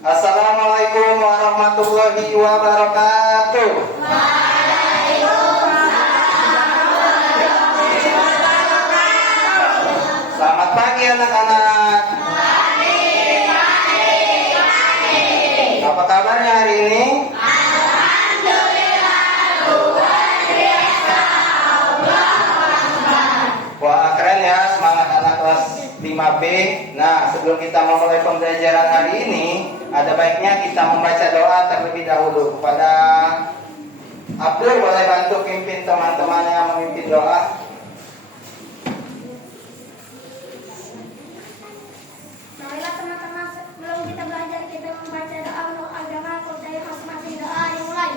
Assalamualaikum warahmatullahi wabarakatuh. Selamat pagi anak-anak. Apa kabarnya hari ini? Wah, keren ya, semangat anak kelas 5B. Nah, sebelum kita memulai pembelajaran hari ini, ada baiknya kita membaca doa terlebih dahulu. Kepada Abdul, boleh bantu pimpin teman-teman yang memimpin doa? Marilah teman-teman, sebelum kita belajar, kita membaca doa untuk agama dari masing-masing. Doa dimulai.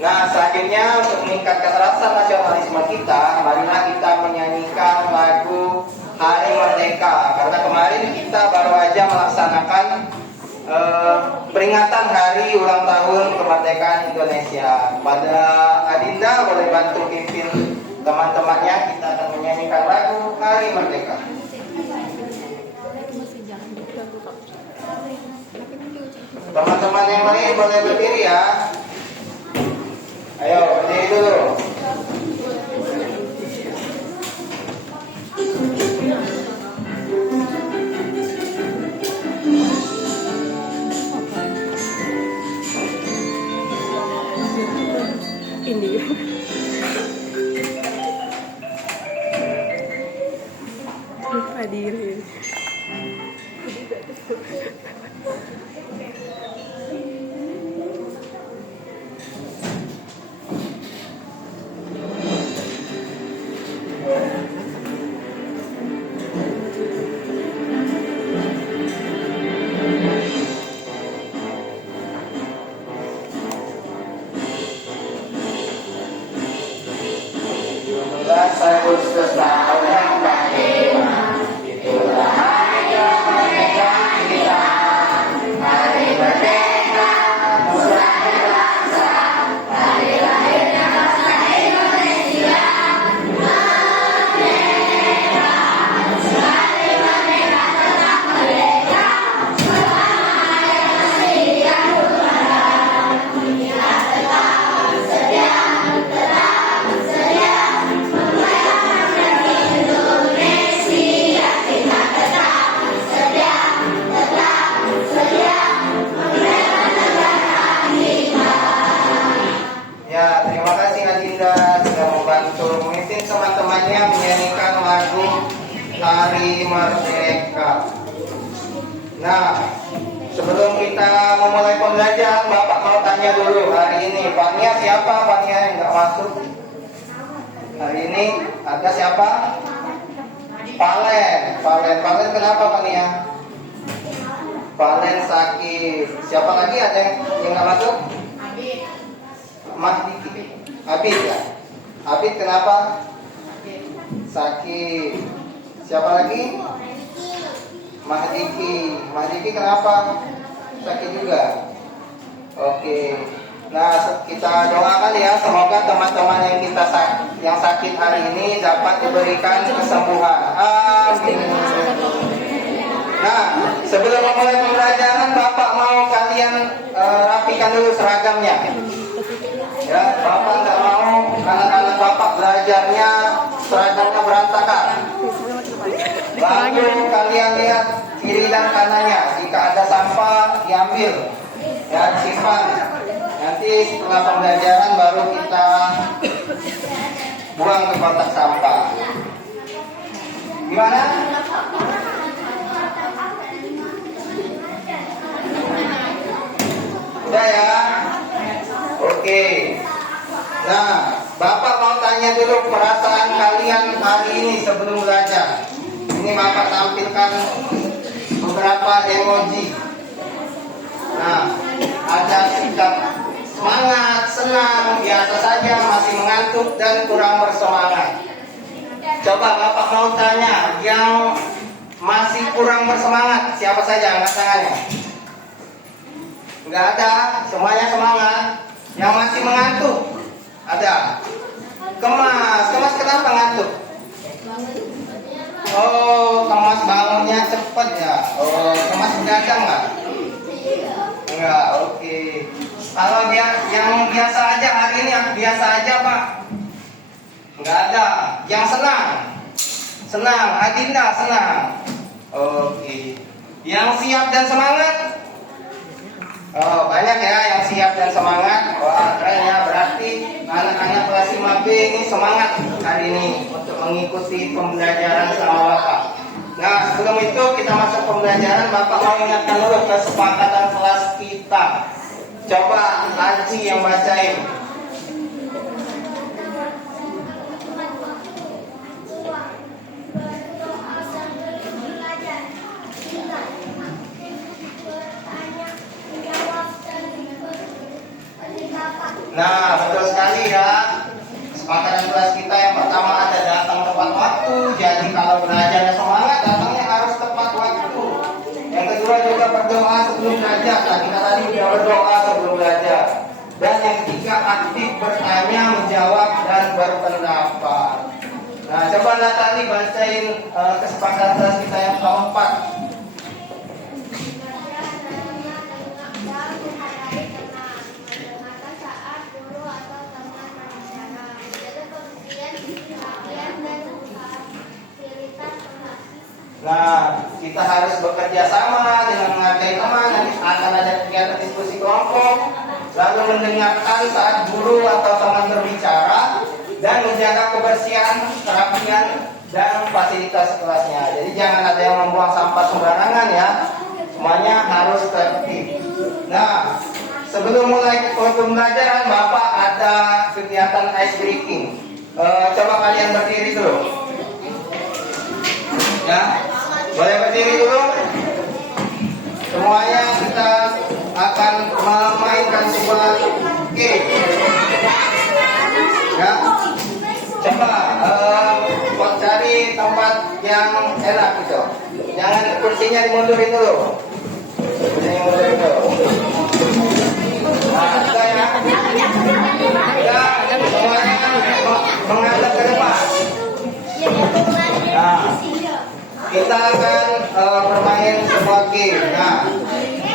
Nah, selanjutnya untuk meningkatkan rasa nasionalisme kita, marilah kita menyanyikan lagu Hari Merdeka. Karena kemarin kita baru aja melaksanakan peringatan hari ulang tahun kemerdekaan Indonesia. Pada Adinda boleh bantu pimpin teman-temannya, kita akan menyanyikan lagu Hari Merdeka. Teman-teman yang lain boleh berdiri ya. Ayo, berdiri dulu. Ini lupa diri. Agustus tahun yang kelima, itulah hari kemerdekaan kita. Hari merdeka, musnah berbangsa, hari lahirnya bangsa Indonesia. Merdeka, sekali merdeka tetap merdeka. Selama ada kesedihan Tuhan, kita tetap bersedia, tetap bersedia. Ya, terima kasih Adinda sudah membantu memimpin teman-temannya menyanyikan lagu Hari Merdeka. Nah, sebelum kita memulai pembelajaran, Bapak mau tanya dulu hari ini. Pania siapa? Pania yang nggak masuk. Hari ini ada siapa? Palen kenapa Pania? Palen sakit. Siapa lagi ada yang nggak masuk? Mahdiki. Abid ya? Abid kenapa? Sakit. Siapa lagi? Mahdiki kenapa? Sakit juga. Oke. Nah, kita doakan ya, semoga teman-teman yang sakit hari ini dapat diberikan kesembuhan. Amin. Nah, sebelum memulai pembelajaran, Bapak mau kalian rapikan dulu seragamnya. Ya, Bapak nggak mau anak-anak Bapak belajarnya seragamnya berantakan. Lalu kalian lihat kiri dan kanannya. Jika ada sampah, diambil, ya simpan. Nanti setelah pembelajaran baru kita buang ke kotak sampah. Gimana? Udah ya? Oke. Nah, Bapak mau tanya dulu perasaan kalian hari ini sebelum belajar. Ini Bapak tampilkan beberapa emoji. Nah, ada sikap semangat, senang, biasa saja, masih mengantuk, dan kurang bersemangat. Coba Bapak mau tanya, yang masih kurang bersemangat, siapa saja angkat tangannya? Enggak ada, semuanya semangat. Yang masih mengantuk, ada. Kemas kenapa ngantuk? Oh, Kemas bangunnya cepat ya. Oh, Kemas begadang nggak? Enggak, oke. Kalau dia yang biasa aja hari ini, yang biasa aja Pak? Enggak ada. Yang senang, Adinda senang. Oke. Yang siap dan semangat? Oh, banyak ya yang siap dan semangat. Wah, keren ya. Berarti anak-anak kelas 5B ini semangat hari ini untuk mengikuti pembelajaran sama Bapak. Nah, sebelum itu kita masuk pembelajaran, Bapak mau ingatkan dulu kesepakatan kelas kita. Coba Aji yang bacain. Nah, betul sekali ya. Kesepakatan kelas kita yang pertama ada datang tepat waktu. Jadi kalau belajarnya semangat, datangnya harus tepat waktu. Yang kedua juga berdoa sebelum belajar. Nah, kita tadi sudah berdoa sebelum belajar. Dan yang ketiga aktif bertanya, menjawab, dan berpendapat. Nah, coba Natali bacain kesepakatan kelas kita yang keempat. Nah, kita harus bekerja sama dengan menghargai teman. Nanti akan ada kegiatan diskusi kelompok, lalu mendengarkan saat guru atau teman berbicara, dan menjaga kebersihan, kerapian, dan fasilitas kelasnya. Jadi jangan ada yang membuang sampah sembarangan ya. Semuanya harus tertib. Nah, sebelum mulai pembelajaran, Bapak ada kegiatan ice breaking. Coba kalian berdiri dulu. Ya, boleh berdiri dulu. Semuanya kita akan memainkan sebuah game. Ya, coba cari tempat yang enak gitu. Jangan kursinya dimundurin dulu. Kursinya dimundurin dulu. Nah, sudah ya. Ya, semuanya menghadap ke depan. Nah, kita akan bermain sebuah game. Nah,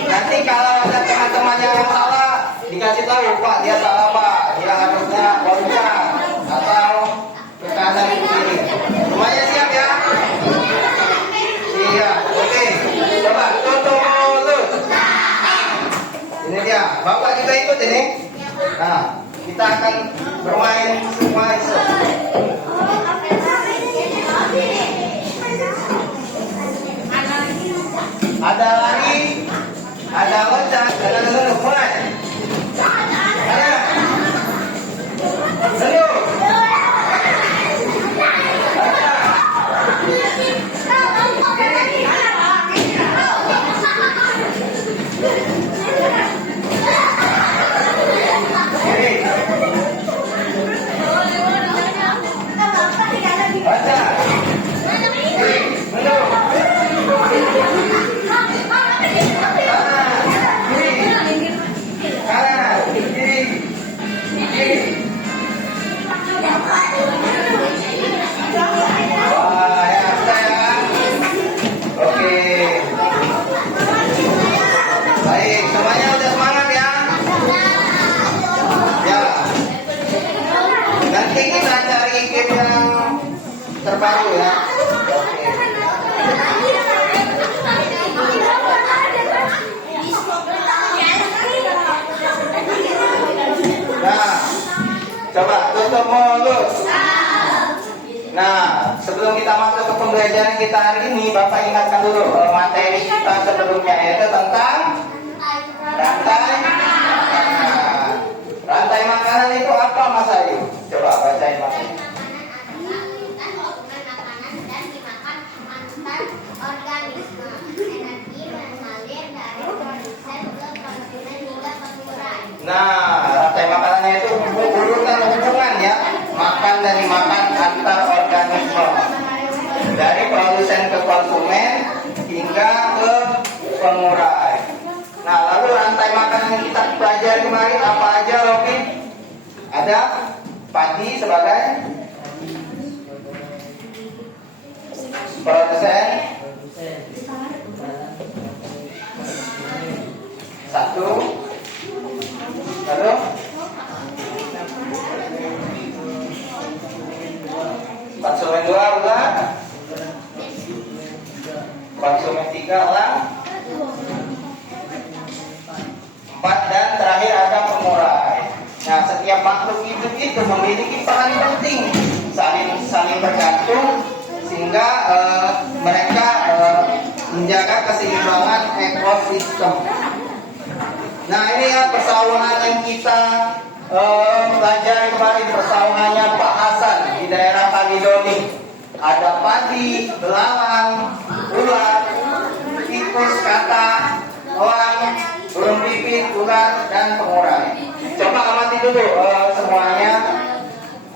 nanti kalau ada teman-teman yang salah, dikasih tahu, Pak, dia salah Pak, dia harusnya loncat atau ke kanan ke kiri. Semuanya siap ya? Siap. Oke. Coba tutup mulut. Ini dia. Bapak juga ikut ini. Nah, kita akan bermain semua itu. Ada lari, Ada loncat, ada dulu, mulai. Ada. Dulu. Terbaru ya. Oke. Nah, coba tutup mulut. Nah, sebelum kita masuk ke pembelajaran kita hari ini, Bapak ingatkan dulu materi kita sebelumnya, yaitu tentang rantai makanan. Rantai makanan itu apa, Mas Ayu? Coba bacain, Mas. Nah, rantai makanannya itu urutan hubungan ya, makan dan dimakan antar organisme, dari produsen ke konsumen hingga ke pengurai. Nah, lalu rantai makanan yang kita pelajari kemarin apa aja, Robi? Ada padi sebagai produsen, satu. Lalu konsumen 2 ulang, konsumen 3 ulang, 4, dan terakhir ada pengurai. Nah, setiap makhluk hidup itu memiliki peran penting, saling bergantung, sehingga mereka menjaga keseimbangan ekosistem. Nah, ini ya persawahan yang kita pelajari kemarin, persawahannya Pak Hasan di daerah Kalidoni. Ada padi, belalang, ular, tikus, kata, elang, burung pipit, ular, dan pengurai. Coba amati dulu semuanya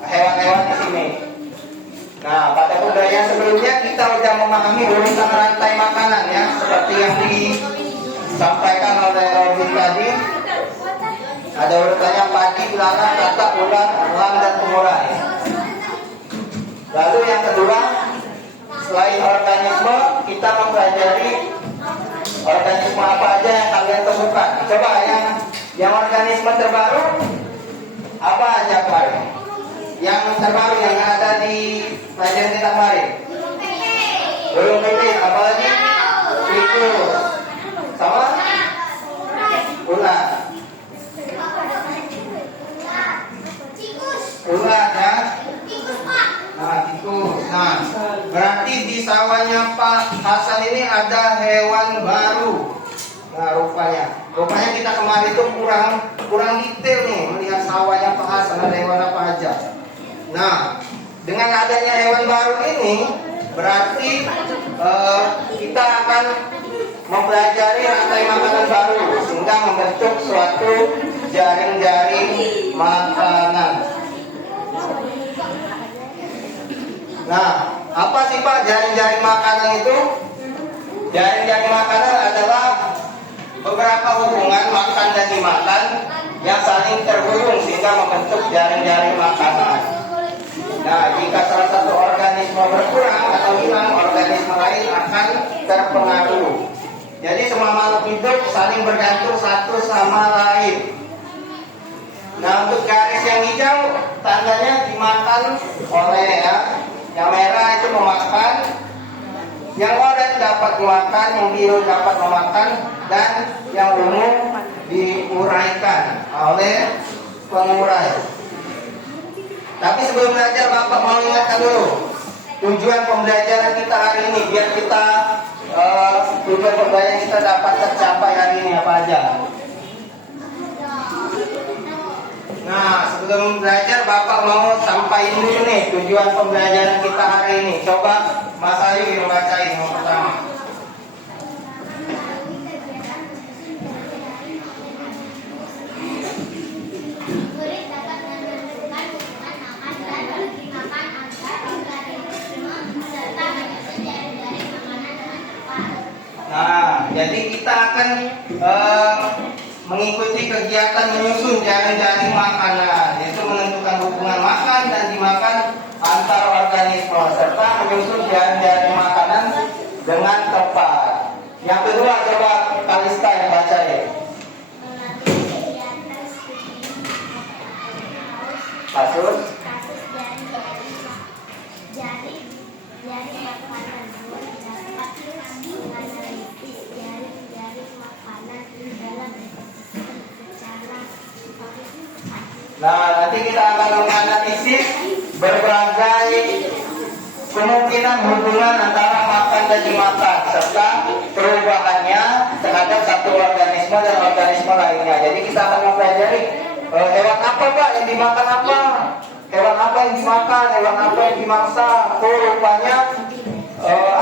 hewan-hewan di sini. Nah, pada pembelajaran sebelumnya kita sudah memahami urutan rantai makanan ya, seperti yang disampaikan oleh Robin tadi. Ada urutannya padi, belalang, katak, ular, elang, dan pengurai. Lalu yang kedua, selain organisme, kita mempelajari organisme apa aja yang kalian temukan. Coba yang organisme terbaru apa aja kemarin? Yang terbaru yang ada di pelajaran kita kemarin. Burung pipit, apa lagi? Tikus, sama? Ular. Ular ya. Nah, tikus. Nah, berarti di sawahnya Pak Hasan ini ada hewan baru. Nah, rupanya kita kemarin itu kurang detail nih melihat sawahnya Pak Hasan ada hewan apa aja. Nah, dengan adanya hewan baru ini berarti kita akan mempelajari rantai makanan baru sehingga membentuk suatu jaring-jaring makanan. Nah, apa sih Pak jaring-jaring makanan itu? Jaring-jaring makanan adalah beberapa hubungan makan dan dimakan yang saling terhubung sehingga membentuk jaring-jaring makanan. Nah, jika salah satu organisme berkurang atau hilang, organisme lain akan terpengaruh. Jadi semua makhluk hidup saling bergantung satu sama lain. Nah, untuk garis yang hijau tandanya dimakan oleh ya. Yang merah itu memakan, yang oranye dapat memakan, yang biru dapat memakan, dan yang ungu diuraikan oleh pengurai. Tapi sebelum belajar, Bapak mau ingatkan dulu tujuan pembelajaran kita hari ini, biar kita tujuan pembelajaran kita dapat tercapai hari ini apa aja? Nah, sebelum belajar Bapak mau sampaikan dulu nih tujuan pembelajaran kita hari ini. Coba Mas Ayu yang bacain yang pertama. Murid dapat menentukan hubungan makan dan bagi makan antar organ semua serta menyusun jaring-jaring makanan dengan tepat. Nah, jadi kita akan mengikuti kegiatan menyusun jaring-jaring makanan, yaitu menentukan hubungan makan dan dimakan antar organisme serta menyusun jaring-jaring makanan dengan tepat. Yang kedua, coba Kalista yang baca ya. Melalui kegiatan studi Kasus. kasus jaring makanan dapat menganalisis jaring makanan dalam secara Nah, nanti kita akan menganalisis berbagai kemungkinan hubungan antara makan dan dimakan serta perubahannya terhadap satu organisme dan organisme lainnya. Jadi kita akan mempelajari hewan apa Pak yang dimakan apa, hewan apa yang dimakan, hewan apa yang dimangsa. Oh rupanya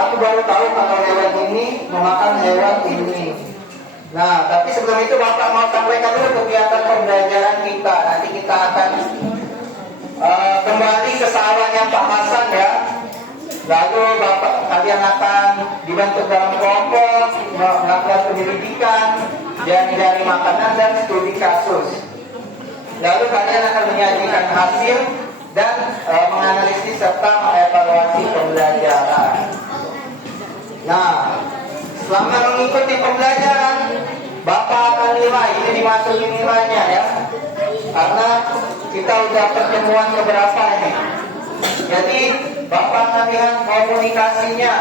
aku baru tahu kalau hewan ini memakan hewan ini. Nah, tapi sebelum itu Bapak mau sampaikan dulu kegiatan pembelajaran kita. Nanti kita akan kembali ke sawahnya Pak Hasan ya. Lalu Bapak kalian akan dibentuk dalam kelompok, melakukan penyelidikan, dari makanan dan studi kasus. Lalu kalian akan menyajikan hasil dan menganalisis serta mengevaluasi pembelajaran. Nah, selama mengikuti pembelajaran, Bapak akan nilai, ini dimasukin nilainya ya. Karena kita udah pertemuan beberapa ini. Jadi Bapak akan lihat komunikasinya.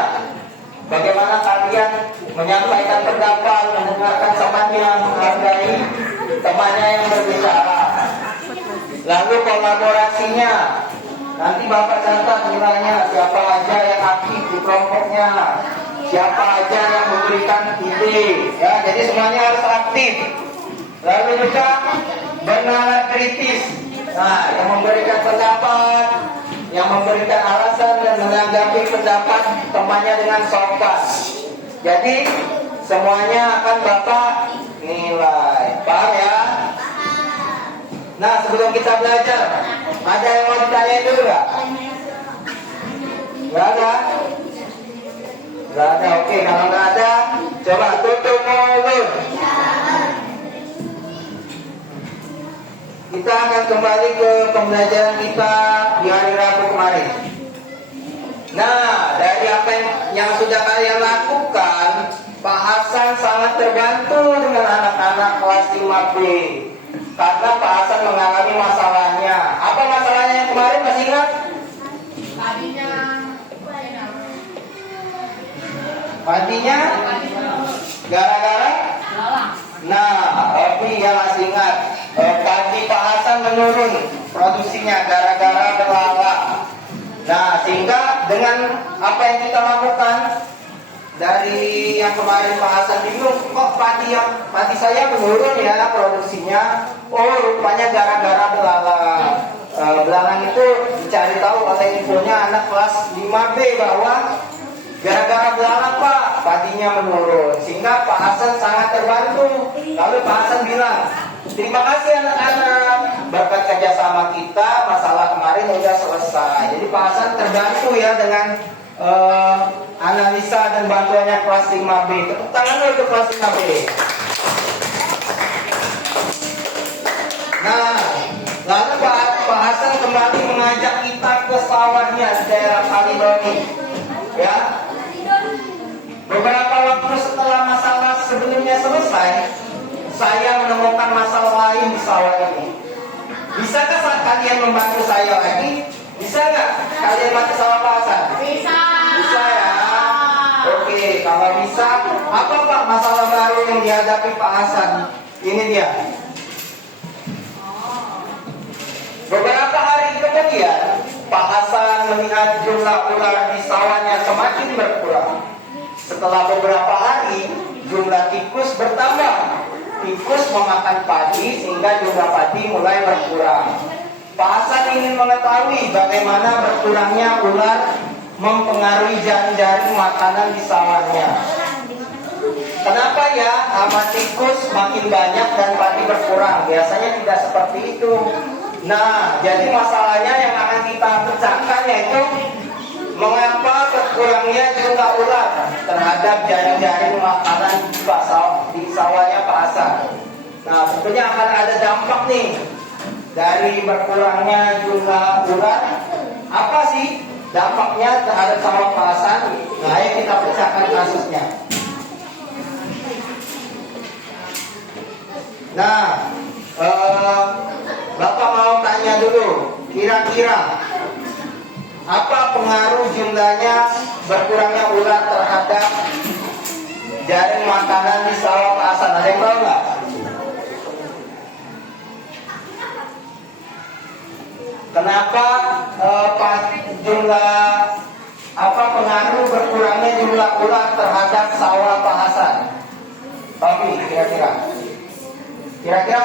Bagaimana kalian menyampaikan pendapat, mendengarkan temannya, menghargai temannya yang berbicara. Lalu kolaborasinya. Nanti Bapak catat nilainya, siapa aja yang aktif di kelompoknya, siapa aja yang memberikan ide, ya. Jadi semuanya harus aktif. Lalu juga bernalar kritis. Nah, yang memberikan pendapat, yang memberikan alasan dan menanggapi pendapat temannya dengan sopan. Jadi semuanya akan Bapak nilai. Paham ya? Nah, sebelum kita belajar, ada yang mau ditanyain dulu nggak? Nggak ada? Nggak ada, oke. Kalau nggak ada, coba tutup mulut. Kita akan kembali ke pembelajaran kita di hari Rabu kemarin. Nah, dari apa yang sudah kalian lakukan, Pak Hasan sangat terbantu dengan anak-anak kelas 5B. Karena Pak Hasan mengalami masalahnya. Apa masalahnya yang kemarin, masih ingat? Matinya gara-gara? Nah, Opi yang masih ingat. Tadi Pak Hasan menurun produksinya gara-gara belalang. Nah, sehingga dengan apa yang kita lakukan, dari yang kemarin Pak Hasan bingung, kok padi saya menurun ya produksinya. Oh, rupanya gara-gara belalang. Belalang itu dicari tahu oleh infonya anak kelas 5B bahwa gara-gara belalang Pak, padinya menurun. Sehingga Pak Hasan sangat terbantu. Lalu Pak Hasan bilang, terima kasih anak-anak, berkat kerjasama kita masalah kemarin sudah selesai. Jadi Pak Hasan terbantu ya dengan analisa dan bantuannya kelas 5B. Tepuk tangan untuk kelas 5B. Nah, lalu Pak Hasan kembali mengajak kita ke sawahnya di daerah Kalidoni. Ya, beberapa waktu setelah masalah sebelumnya selesai, saya menemukan masalah lain di sawah ini. Bisakah kalian membantu saya lagi? Bisa nggak kalian bantu sawah Pak Hasan? Bisa. Bisa ya. Oke, kalau bisa, apa Pak masalah baru yang dihadapi Pak Hasan? Ini dia. Beberapa hari kemudian, Pak Hasan melihat jumlah ular di sawahnya semakin berkurang. Setelah beberapa hari, jumlah tikus bertambah. Tikus memakan padi sehingga jumlah padi mulai berkurang. Pak Hasan ingin mengetahui bagaimana berkurangnya ular mempengaruhi jaring-jaring makanan di sawahnya. Kenapa ya hama tikus makin banyak dan padi berkurang? Biasanya tidak seperti itu. Nah, jadi masalahnya yang akan kita pecahkan yaitu mengapa berkurangnya jumlah ular terhadap jaring-jaring makanan di sawahnya Pak Hasan. Nah, tentunya akan ada dampak nih dari berkurangnya jumlah ular. Apa sih dampaknya terhadap sawah Pak Hasan? Nah, ayo kita pecahkan kasusnya. Nah, Bapak mau tanya dulu, kira-kira apa pengaruh jumlahnya berkurangnya ular terhadap jaring makanan di sawah Pak Hasan? Ada yang tahu nggak? Kenapa pengaruh berkurangnya jumlah ular terhadap sawah Pak Hasan? Tapi kira-kira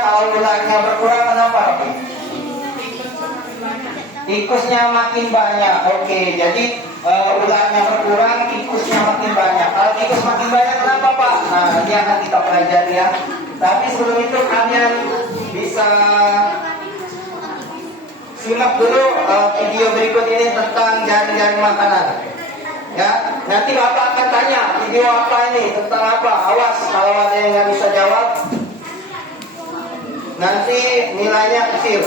kalau ularnya berkurang kenapa? Tikusnya makin banyak. Oke, jadi ularnya berkurang, tikusnya makin banyak. Kalau tikus makin banyak kenapa Pak? Nah, nanti akan kita pelajari ya. Tapi sebelum itu kalian bisa simak dulu video berikut ini tentang jaring-jaring makanan. Ya, nanti Bapak akan tanya video apa ini, tentang apa. Awas kalau ada yang nggak bisa jawab, nanti nilainya kecil.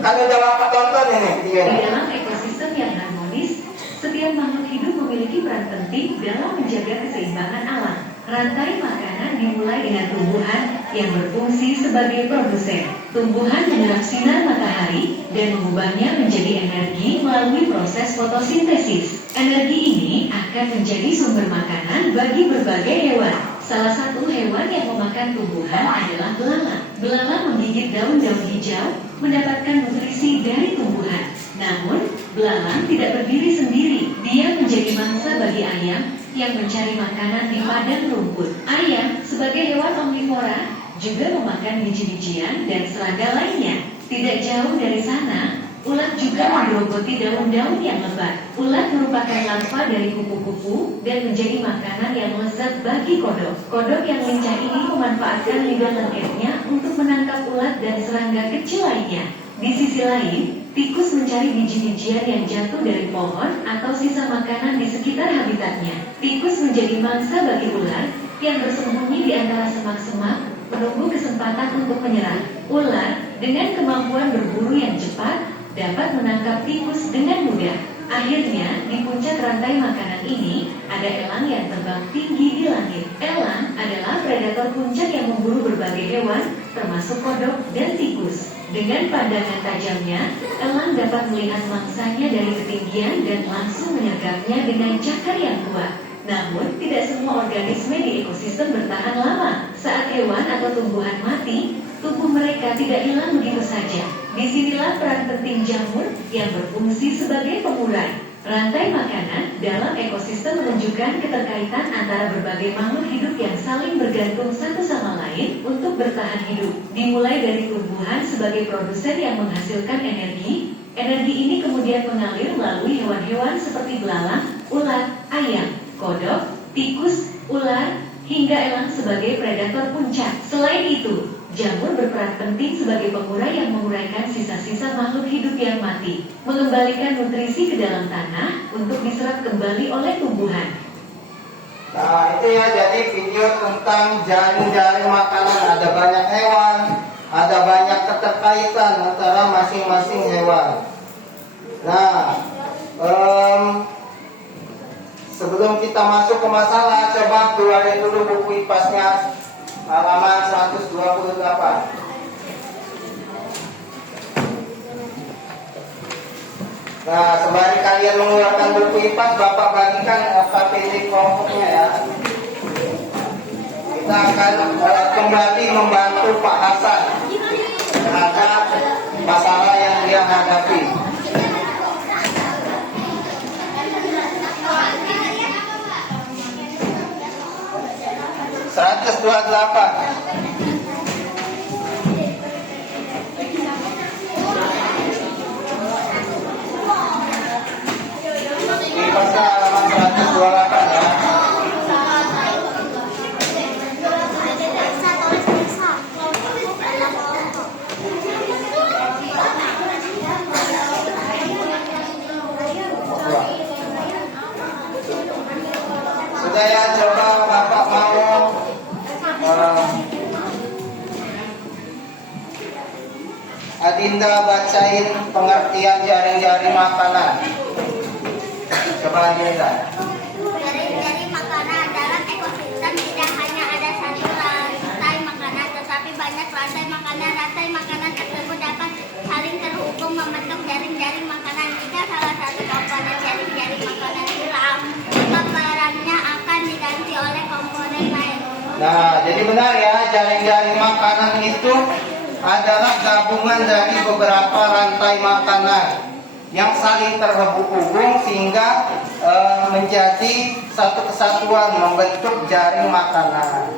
Kan udah Bapak tonton ini video. Di dalam ekosistem yang harmonis, setiap makhluk hidup memiliki peran penting dalam menjaga keseimbangan alam. Rantai makanan dimulai dengan tumbuhan yang berfungsi sebagai produsen. Tumbuhan menyerap sinar matahari dan mengubahnya menjadi energi melalui proses fotosintesis. Energi ini akan menjadi sumber makanan bagi berbagai hewan. Salah satu hewan yang memakan tumbuhan adalah belalang. Belalang menggigit daun-daun hijau, mendapatkan nutrisi dari tumbuhan. Namun, belalang tidak berdiri sendiri. Dia menjadi mangsa bagi ayam yang mencari makanan di padang rumput. Ayam, sebagai hewan omnivora, juga memakan biji-bijian dan serangga lainnya. Tidak jauh dari sana, ulat juga menggerogoti daun-daun yang lebat. Ulat merupakan larva dari kupu-kupu dan menjadi makanan yang lezat bagi kodok. Kodok yang lincah ini memanfaatkan lidah lengketnya untuk menangkap ulat dan serangga kecil lainnya. Di sisi lain, tikus mencari biji-bijian yang jatuh dari pohon atau sisa makanan di sekitar habitatnya. Tikus menjadi mangsa bagi ular yang bersembunyi di antara semak-semak, menunggu kesempatan untuk menyerang. Ular dengan kemampuan berburu yang cepat dapat menangkap tikus dengan mudah. Akhirnya, di puncak rantai makanan ini, ada elang yang terbang tinggi di langit. Elang adalah predator puncak yang memburu berbagai hewan, termasuk kodok dan tikus. Dengan pandangan tajamnya, elang dapat melihat mangsanya dari ketinggian dan langsung menyergapnya dengan cakar yang kuat. Namun, tidak semua organisme di ekosistem bertahan lama. Saat hewan atau tumbuhan mati, tubuh mereka tidak hilang begitu saja. Disinilah peran penting jamur yang berfungsi sebagai pengurai. Rantai makanan dalam ekosistem menunjukkan keterkaitan antara berbagai makhluk hidup yang saling bergantung satu sama lain untuk bertahan hidup. Dimulai dari tumbuhan sebagai produsen yang menghasilkan energi. Energi ini kemudian mengalir melalui hewan-hewan seperti belalang, ulat, ayam, kodok, tikus, ular, hingga elang sebagai predator puncak. Selain itu, jamur berperan penting sebagai pengurai yang menguraikan sisa-sisa makhluk hidup yang mati, mengembalikan nutrisi ke dalam tanah untuk diserap kembali oleh tumbuhan. Nah, itu ya, jadi video tentang jaring-jaring makanan. Ada banyak hewan, ada banyak keterkaitan antara masing-masing hewan. Nah, sebelum kita masuk ke masalah, coba keluarin dulu buku IPAS-nya, halaman 128. Nah, sembari kalian mengeluarkan buku IPAS, Bapak bagikan KPD kelompoknya ya. Kita akan kembali membantu Pak Hasan terhadap masalah yang dia hadapi. Dibaca halaman 128 ya. Sudah ya, coba Bapak mau Adinda bacain pengertian jaring-jaring makanan. Coba Adinda. Jaring-jaring makanan dalam ekosistem tidak hanya ada satu rantai makanan, tetapi banyak rantai makanan. Rantai makanan tersebut dapat saling terhubung membentuk jaring-jaring makanan. Jika salah satu komponen jaring-jaring makanan hilang, maka perannya akan diganti oleh komponen lain. Nah, jadi benar ya, jaring-jaring makanan itu adalah gabungan dari beberapa rantai makanan yang saling terhubung sehingga menjadi satu kesatuan membentuk jaring makanan.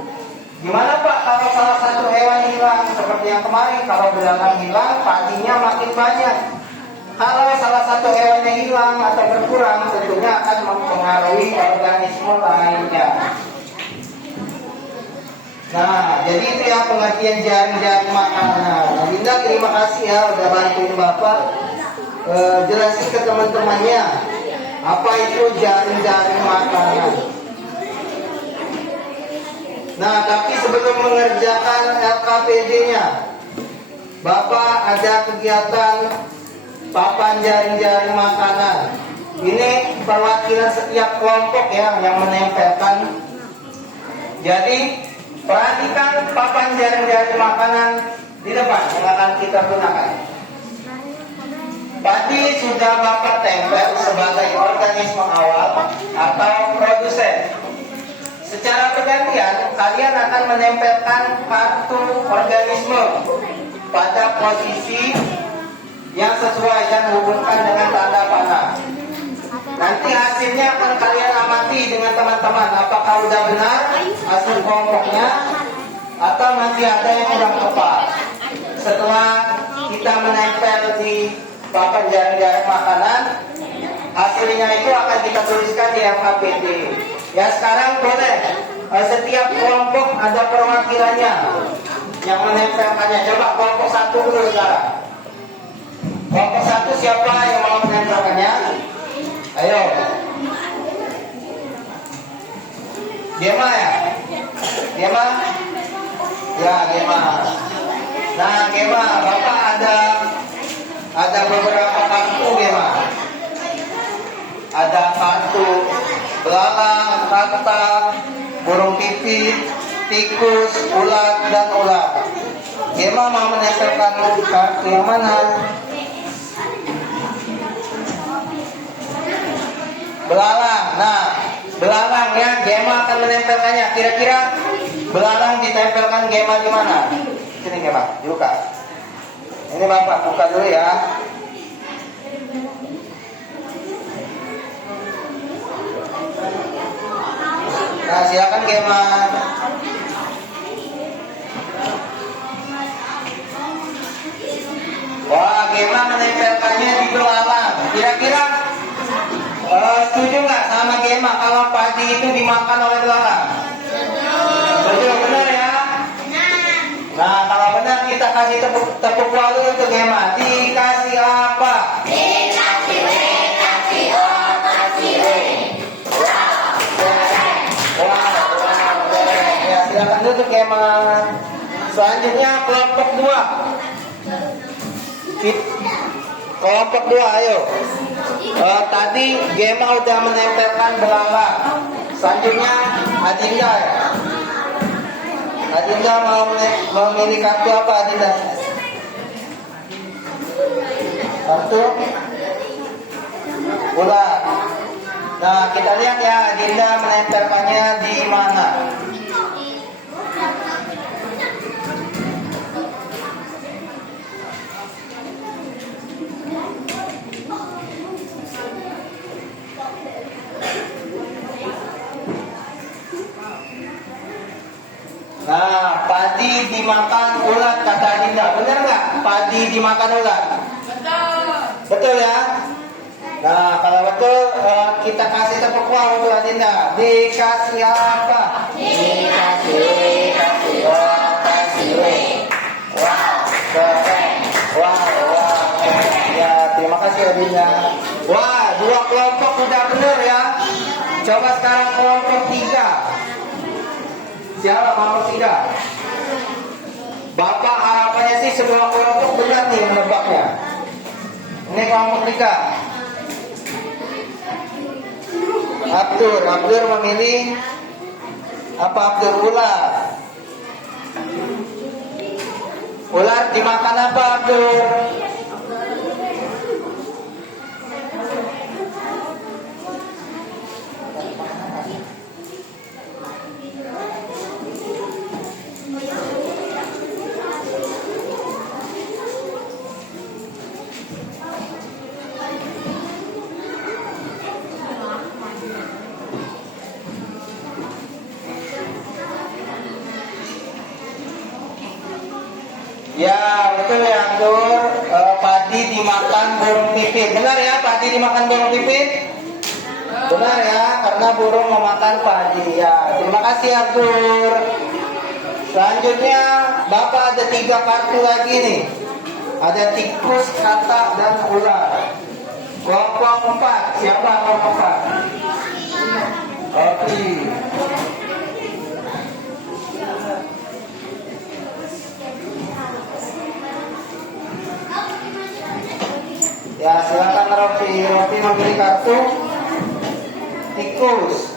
Gimana Pak kalau salah satu hewan hilang seperti yang kemarin, kalau belalang hilang padinya makin banyak. Kalau salah satu hewannya hilang atau berkurang tentunya akan mempengaruhi organisme lainnya. Nah, jadi itu ya pengertian jaring-jaring makanan. Dinda terima kasih ya udah bantuin Bapak jelasin ke teman-temannya apa itu jaring-jaring makanan. Nah, tapi sebelum mengerjakan LKPD-nya, Bapak ada kegiatan papan jaring-jaring makanan. Ini perwakilan setiap kelompok ya yang menempelkan. Jadi perhatikan papan jaring-jaring makanan di depan yang akan kita gunakan. Padi sudah Bapak tempel sebagai organisme awal atau produsen. Secara bergantian, kalian akan menempelkan kartu organisme pada posisi yang sesuai dan hubungkan dengan tanda panah. Nanti hasilnya akan kalian amati dengan teman-teman. Apakah sudah benar hasil kelompoknya atau nanti ada yang kurang tepat. Setelah kita menempel di papan jaring-jaring makanan, hasilnya itu akan kita tuliskan di LKPD. Ya, sekarang boleh setiap kelompok ada perwakilannya yang menempelkannya. Coba kelompok 1 dulu sekarang. Kelompok 1 siapa yang mau menempelkannya? Ayo. Gema ya? Gema? Ya, Gema. Nah, Gema, Bapak ada beberapa kartu Gema. Ada kartu belalang, rata, burung pipit, tikus, ulat, dan ular. Gema mau menempelkan kartu yang mana? Belalang. Nah, belalang ya, Gema akan menempelkannya. Kira-kira belalang ditempelkan Gema di mana? Sini Gema, dibuka. Ini Bapak buka dulu ya. Nah, silakan Gema. Wah, Gema menempelkannya di belalang. Kira-kira setuju nggak sama Gema kalau padi itu dimakan oleh belalang? Setuju, benar ya? Nah, kalau benar kita kasih tepuk walu untuk Gema. Dikasih apa? Dikasih W, kasih O, kasih W. Ya, silakan duduk Gema. Selanjutnya kelompok 2. Kelompok 2, ayo. Tadi Gema udah menempelkan belalang. Selanjutnya Adinda ya. Adinda mau memilih kartu apa Adinda? Kartu ular. Nah, kita lihat ya Adinda menempelkannya di mana. padi dimakan ulat kata Dinda. Benar nggak? Padi dimakan ulat. Betul ya? Nah, kalau betul kita kasih tepuk tangan untuk Adinda. Dikasih apa? Dikasih wow, keren. Wow, ya, terima kasih Adinda. Wah, 2 kelompok udah benar ya. Coba sekarang kelompok 3. Siapa kelompok 3? Bapak harapannya sih semua kelompok benar nih menebaknya. Ini kelompok 3. Abdur memilih apa? Abdur ular. Ular dimakan apa Abdur? Ya, betul ya Abdur. Padi dimakan burung pipit. Benar ya, padi dimakan burung pipit? Benar ya, karena burung memakan padi. Ya, terima kasih Abdur. Selanjutnya, Bapak ada 3 kartu lagi nih. Ada tikus, katak, dan ular. Kelompok 4. Siapa kelompok 4? Oke. Ya, silakan Rofi. Rofi memilih kartu tikus.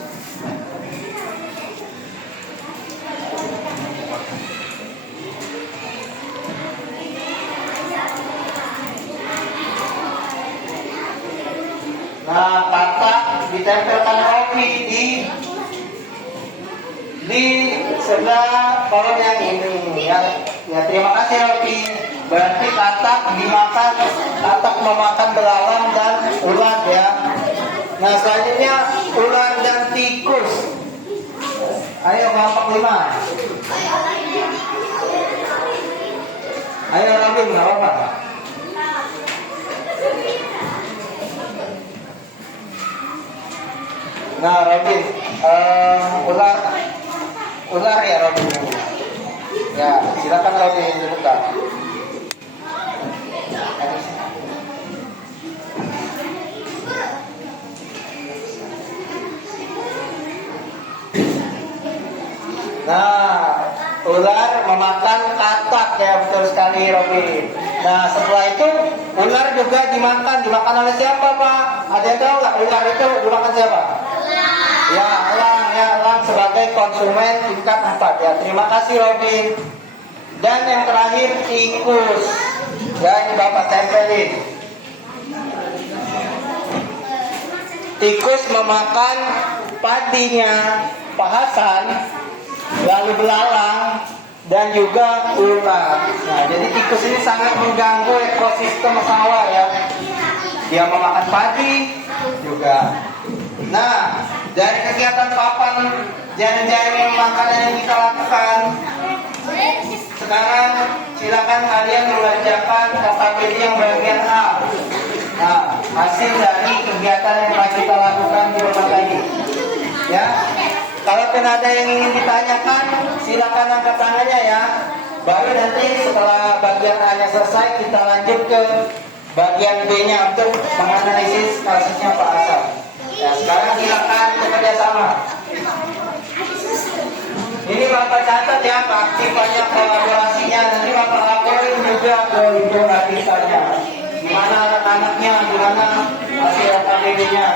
Nah, katak ditempelkan Rofi di sebelah kolom yang ini. Ya, terima kasih Rofi. Berarti katak dimakan, katak memakan belalang dan ular ya. Nah, selanjutnya ular dan tikus. Ayo kelompok 5. Ayo Robin, nggak apa-apa. Nah Robin, ular ya Robin. Ya, silakan Robin dibuka. Nah, ular memakan katak ya, betul sekali Robin. Nah, setelah itu ular juga dimakan oleh siapa Pak? Ada yang tahu nggak ular itu dimakan siapa? Ya, elang sebagai konsumen tingkat 4 ya. Terima kasih Robin. Dan yang terakhir tikus. Ya, ini Bapak tempelin. Tikus memakan padinya Pak Hasan, lalu belalang, dan juga ular. Nah, jadi tikus ini sangat mengganggu ekosistem sawah ya. Dia memakan padi juga. Nah, dari kegiatan papan jaring-jaring makanan yang kita lakukan, sekarang silakan kalian mengerjakan KKPD yang bagian A. Nah, hasil dari kegiatan yang telah kita lakukan di rumah tadi. Ya, kalaupun ada yang ingin ditanyakan, silakan angkat tangannya ya. Baru nanti setelah bagian A-nya selesai, kita lanjut ke bagian B-nya untuk menganalisis kasusnya Pak Hasan. Ya, sekarang silakan bekerja sama. Ini Bapak catat ya, keaktifannya, kolaborasinya. Nanti Bapak laporin juga ke Ibu Ratisanya. Gimana anak-anaknya, gimana hasil KKPD-nya.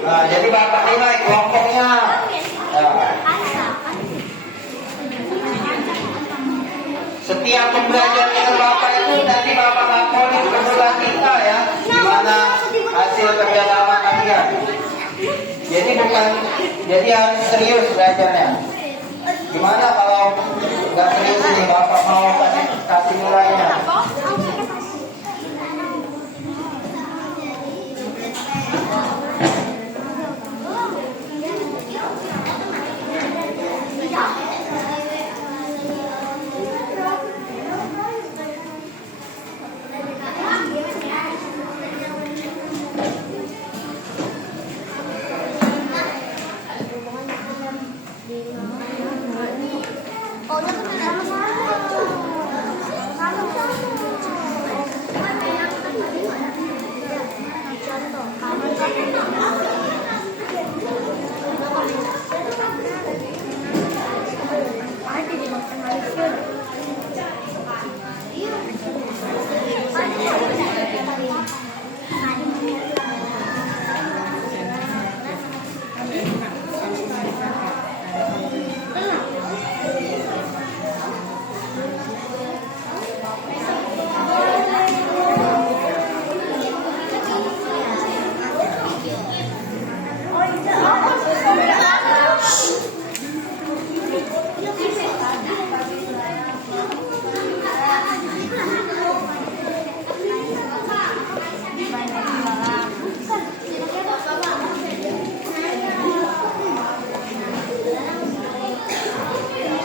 Nah, jadi Bapak nilai kelompoknya. Nah, setiap pembelajaran dengan Bapak itu nanti Bapak laporin ke Bu Latika ya, gimana hasil kerjasama kalian. Jadi harus serius belajarnya. Gimana kalau nggak serius ini Bapak mau kasih nilainya?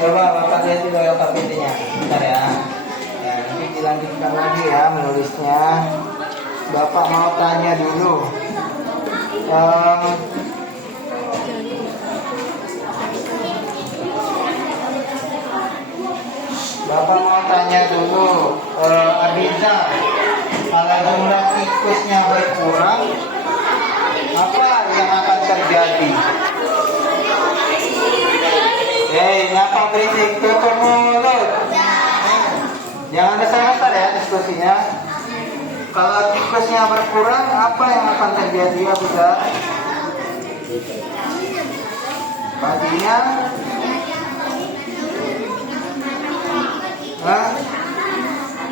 Coba Bapak lihat dulu alfabetnya. Bentar ya. Ya, nanti dilanjutkan lagi ya menulisnya. Bapak mau tanya dulu. Bapak mau tanya dulu, Abiza, kalau jumlah tikusnya berkurang, apa yang akan terjadi? Ngapa berisik? Tutup mulut. Jangan besar-besar ya diskusinya. Kalau tikusnya berkurang, apa yang akan terjadi, Abiza? Paginya?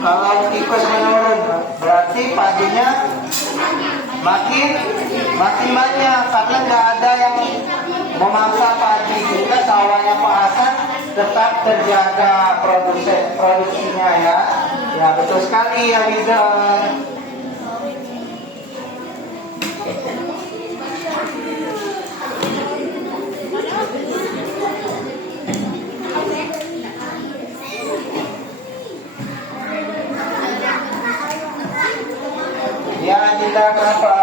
Kalau tikus menurun, berarti padinya makin banyak karena nggak ada yang memangsa padi, sehingga sawahnya Pak Hasan tetap terjaga produksinya ya. Ya betul sekali ya Biza. Ya Adinda, kenapa?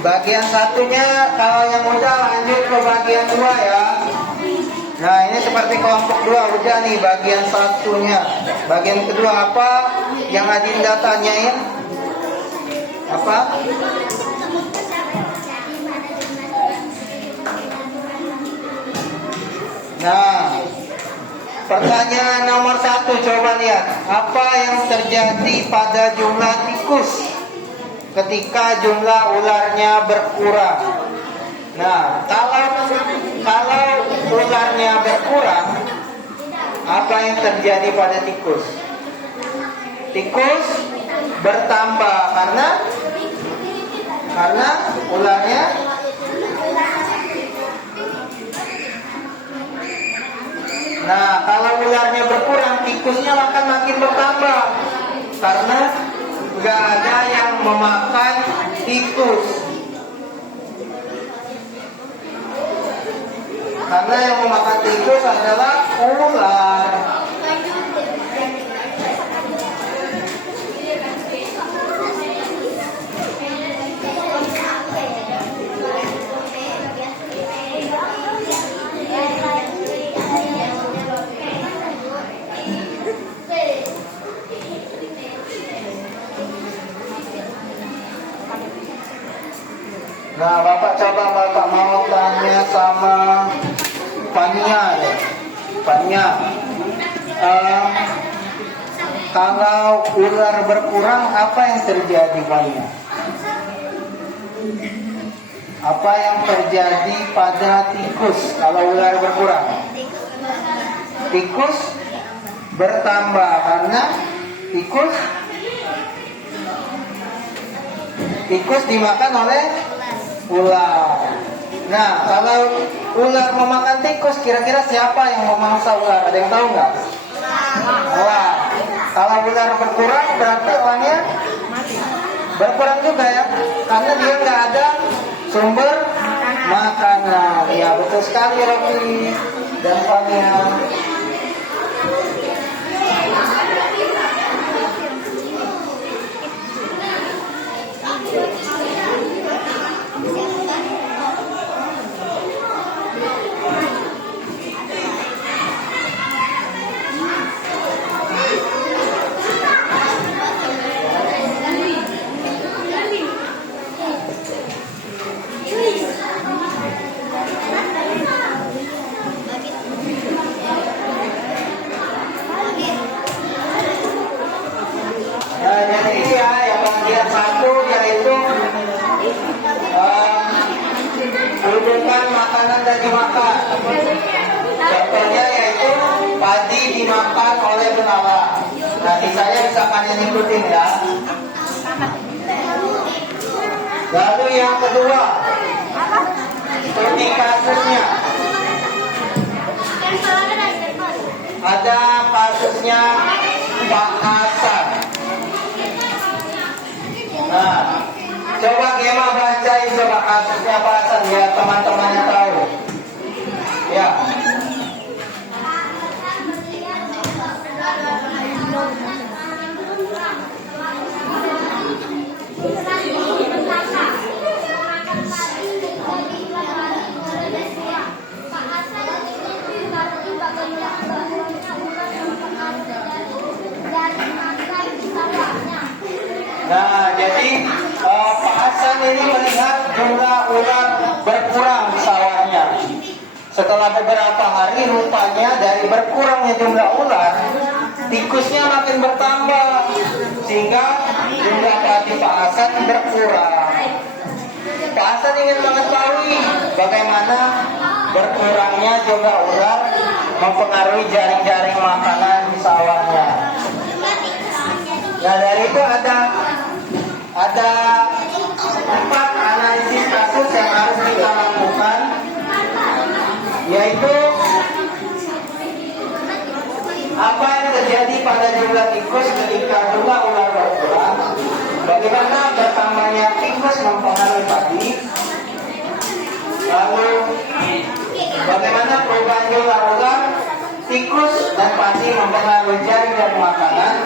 Bagian satunya kalau yang udah lanjut ke bagian 2 ya. Nah ini seperti kelompok 2 udah nih bagian satunya. Bagian kedua apa yang Adinda tanyain? Apa? Nah, pertanyaan nomor 1 coba lihat. Apa yang terjadi pada jumlah tikus ketika jumlah ularnya berkurang? Nah, kalau ularnya berkurang, apa yang terjadi pada tikus? Tikus bertambah karena ularnya. Nah, kalau ularnya berkurang, tikusnya akan makin bertambah karena nggak ada yang memakan tikus. Karena yang memakan tikus adalah ular. Nah, Bapak mau tanya sama Fania ya. Fania, kalau ular berkurang, apa yang terjadi, Fania? Apa yang terjadi pada tikus kalau ular berkurang? Tikus bertambah karena tikus dimakan oleh ular. Nah, kalau ular memakan tikus, kira-kira siapa yang memangsa ular? Ada yang tahu nggak? Ular. Kalau ular berkurang, berarti orangnya berkurang juga ya, karena dia nggak ada sumber makanan. Ya betul sekali Rocky dan Fania. Jadi ya, yang bagian 1 yaitu kedudukan makanan dan dimakan. Contohnya yaitu padi dimakan oleh benala. Nah, sisanya bisa kalian ikutin ya. Lalu yang kedua, studi kasusnya. Ada kasusnya Pak Hasan. Coba Gema bacain coba kasusnya Pak Hasan ya teman-temannya tahu. Ya. Nah, jadi Pak Hasan ini melihat jumlah ular berkurang di sawahnya. Setelah beberapa hari rupanya dari berkurangnya jumlah ular, tikusnya makin bertambah sehingga jumlah padi Pak Hasan berkurang. Pak Hasan ingin mengetahui bagaimana berkurangnya jumlah ular mempengaruhi jaring-jaring makanan di sawahnya. Nah, dari itu ada 4 analisis kasus yang harus kita lakukan, yaitu apa yang terjadi pada jumlah tikus ketika jumlah ular berkurang, bagaimana bertambahnya tikus mempengaruhi padi, lalu bagaimana perubahan jumlah ular, tikus dan padi mempengaruhi jaring makanan,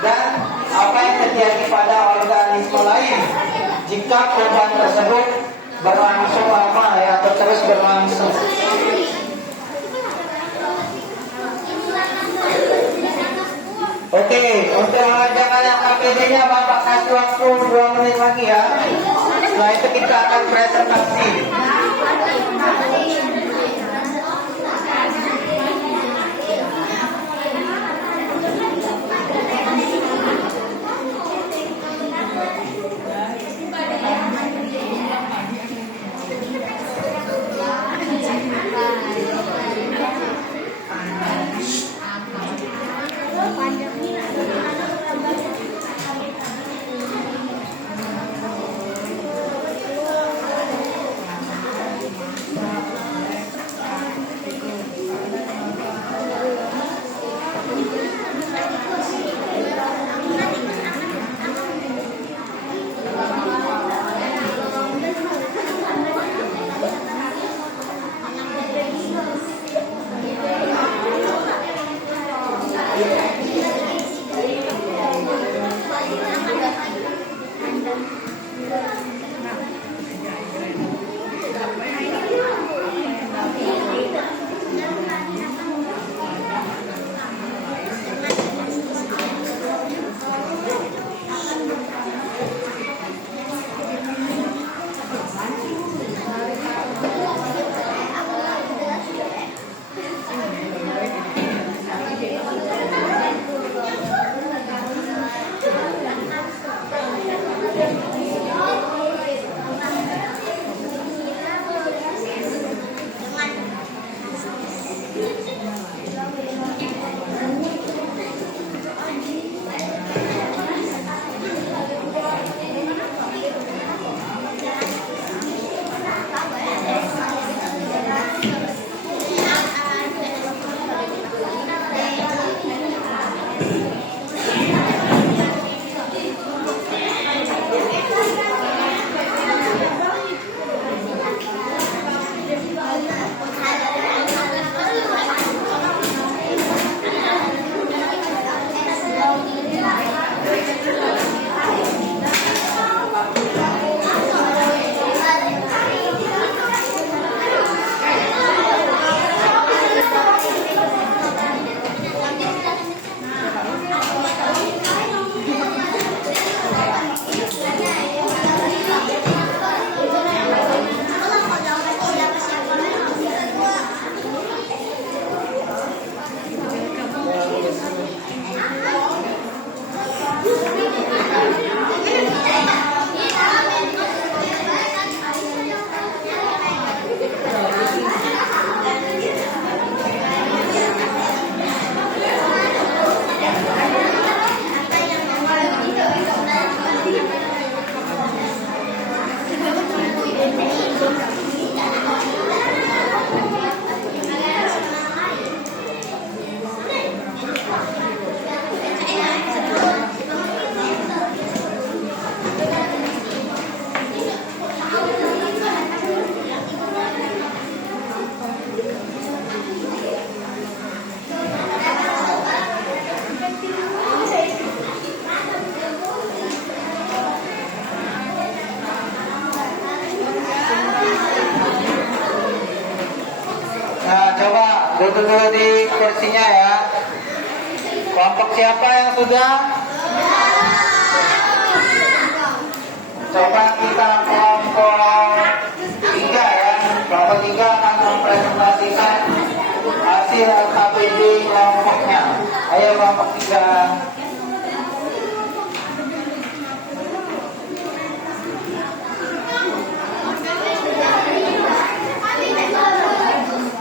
dan apa yang terjadi pada organisme lain jika perubahan tersebut berlangsung lama atau terus berlangsung. Oke, untuk mengerjakan yang KPD-nya Bapak kasih waktu 2 menit lagi ya. Setelah itu kita akan presentasi. duduk dulu di kursinya ya. Kelompok siapa yang sudah? Coba kita kelompok 3 ya. Kelompok 3 akan mempresentasikan hasil LKPD kelompoknya. Ayo kelompok 3.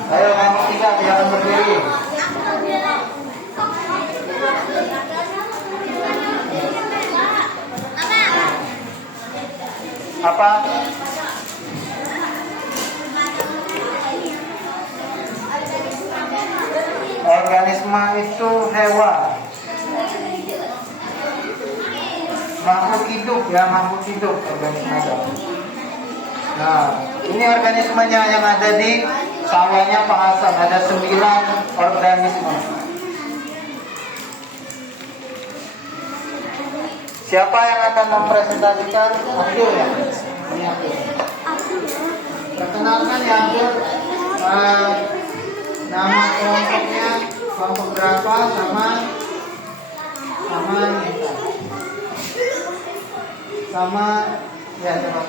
Ayo kelompok 3 jangan berdiri. Apa? Organisme itu hewan, makhluk hidup ya, makhluk hidup organisme itu. Nah, ini organismenya yang ada di sawahnya Pak Hasan, ada 9 organisme. Siapa yang akan mempresentasikan hasilnya? Ini hasil. Perkenalkan ya hasil. Nama kelompoknya, kelompok berapa, sama ya coba.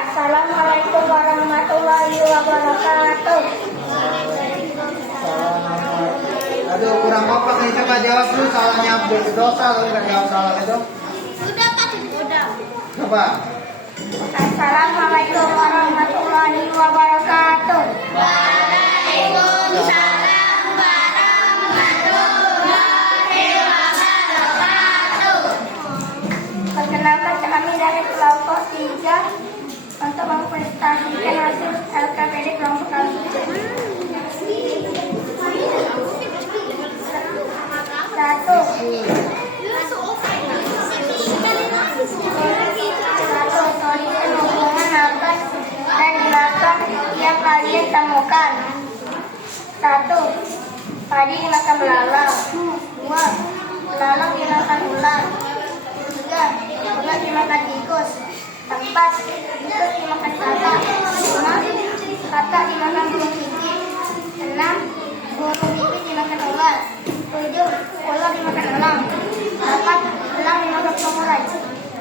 Assalamualaikum warahmatullahi wabarakatuh. Aduh kurang kompak nih, coba jawab dulu salahnya Abdul. Dosa kalau nggak jawab salah itu. Sudah Pak, sudah. Coba. Assalamualaikum warahmatullahi wabarakatuh. Waalaikumsalam warahmatullahi wabarakatuh. Perkenalkan kami dari kelompok 3 untuk mempresentasikan hasil LKPD kelompok kami. Satu, tuliskan hubungan atas dan belakang yang kalian temukan. 1. Padi dimakan belalang. 2. Belalang dimakan ular. 3. Ular dimakan tikus. 4. Tikus dimakan katak. 5. Katak dimakan burung pipit. 6. Burung pipit dimakan ular. 7. Ular dimakan elang. 8. Elang dimakan samurai.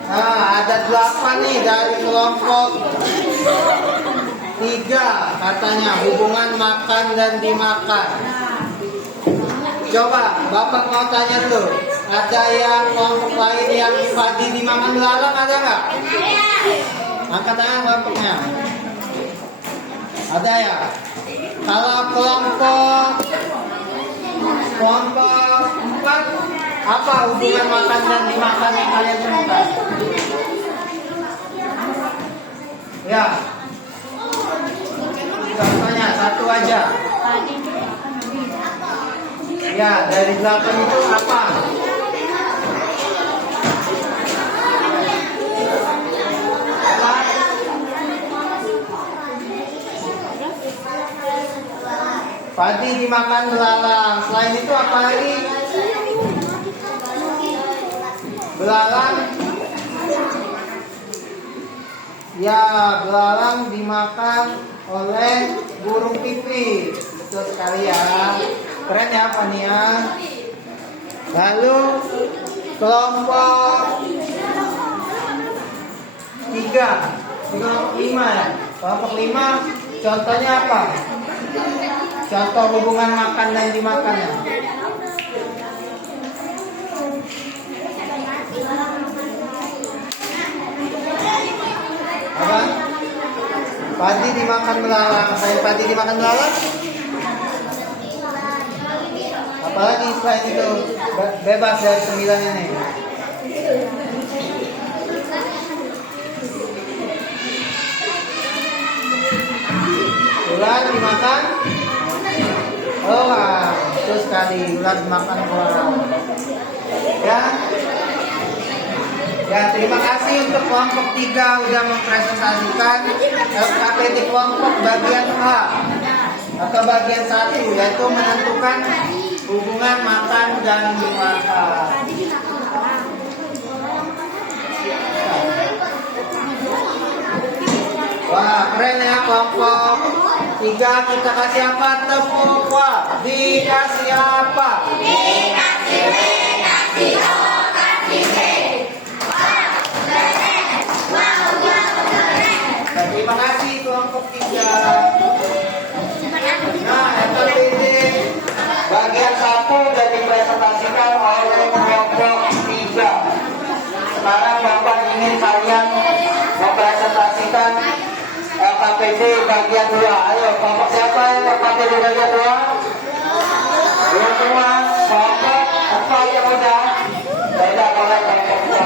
Nah, ada 8 nih dari kelompok 3 katanya hubungan makan dan dimakan. Coba Bapak mau tanya dulu, ada yang kelompok lain yang padi dimakan belalang ada nggak? Angkat tangan kelompoknya. Ada ya? Kalau kelompok 4 apa hubungan makan dan dimakan yang kalian temukan? Ya. Contohnya satu aja. Ya, dari 8 itu apa? Padi dimakan belalang. Selain itu apa lagi? Belalang. Ya, belalang dimakan oleh burung pipit. Betul sekali ya. Keren ya Pak Nia. Lalu kelompok 3, kelompok 5 ya. Kelompok 5 contohnya apa? Contoh hubungan makan dan dimakannya. Apa? Padi dimakan belalang. Selain padi dimakan belalang, apalagi selain itu bebas dari 9 ini. Ular dimakan. Oh, betul sekali, ular dimakan orang. Ya. Ya, terima kasih untuk kelompok 3 udah mempresentasikan LKPD kelompok bagian A atau bagian 1, yaitu menentukan hubungan makan dan dimakan. Wah, keren ya kelompok Tiga, kita kasih apa? Tepuk. Wah, dikasih apa? Dikasih W, kasih O, kasih C. Wah, keren. Wow, keren. Terima kasih kelompok 3. Nah, yang terpilih bagian 1 sudah dipresentasikan oleh kelompok 3. Sekarang Bapak ingin kalian mempresentasikan LKPD bagian 2. Ayo, kelompok siapa yang LKPD bagian 2? Belum semua. Kelompok apa yang udah? Beda oleh kelompok 2.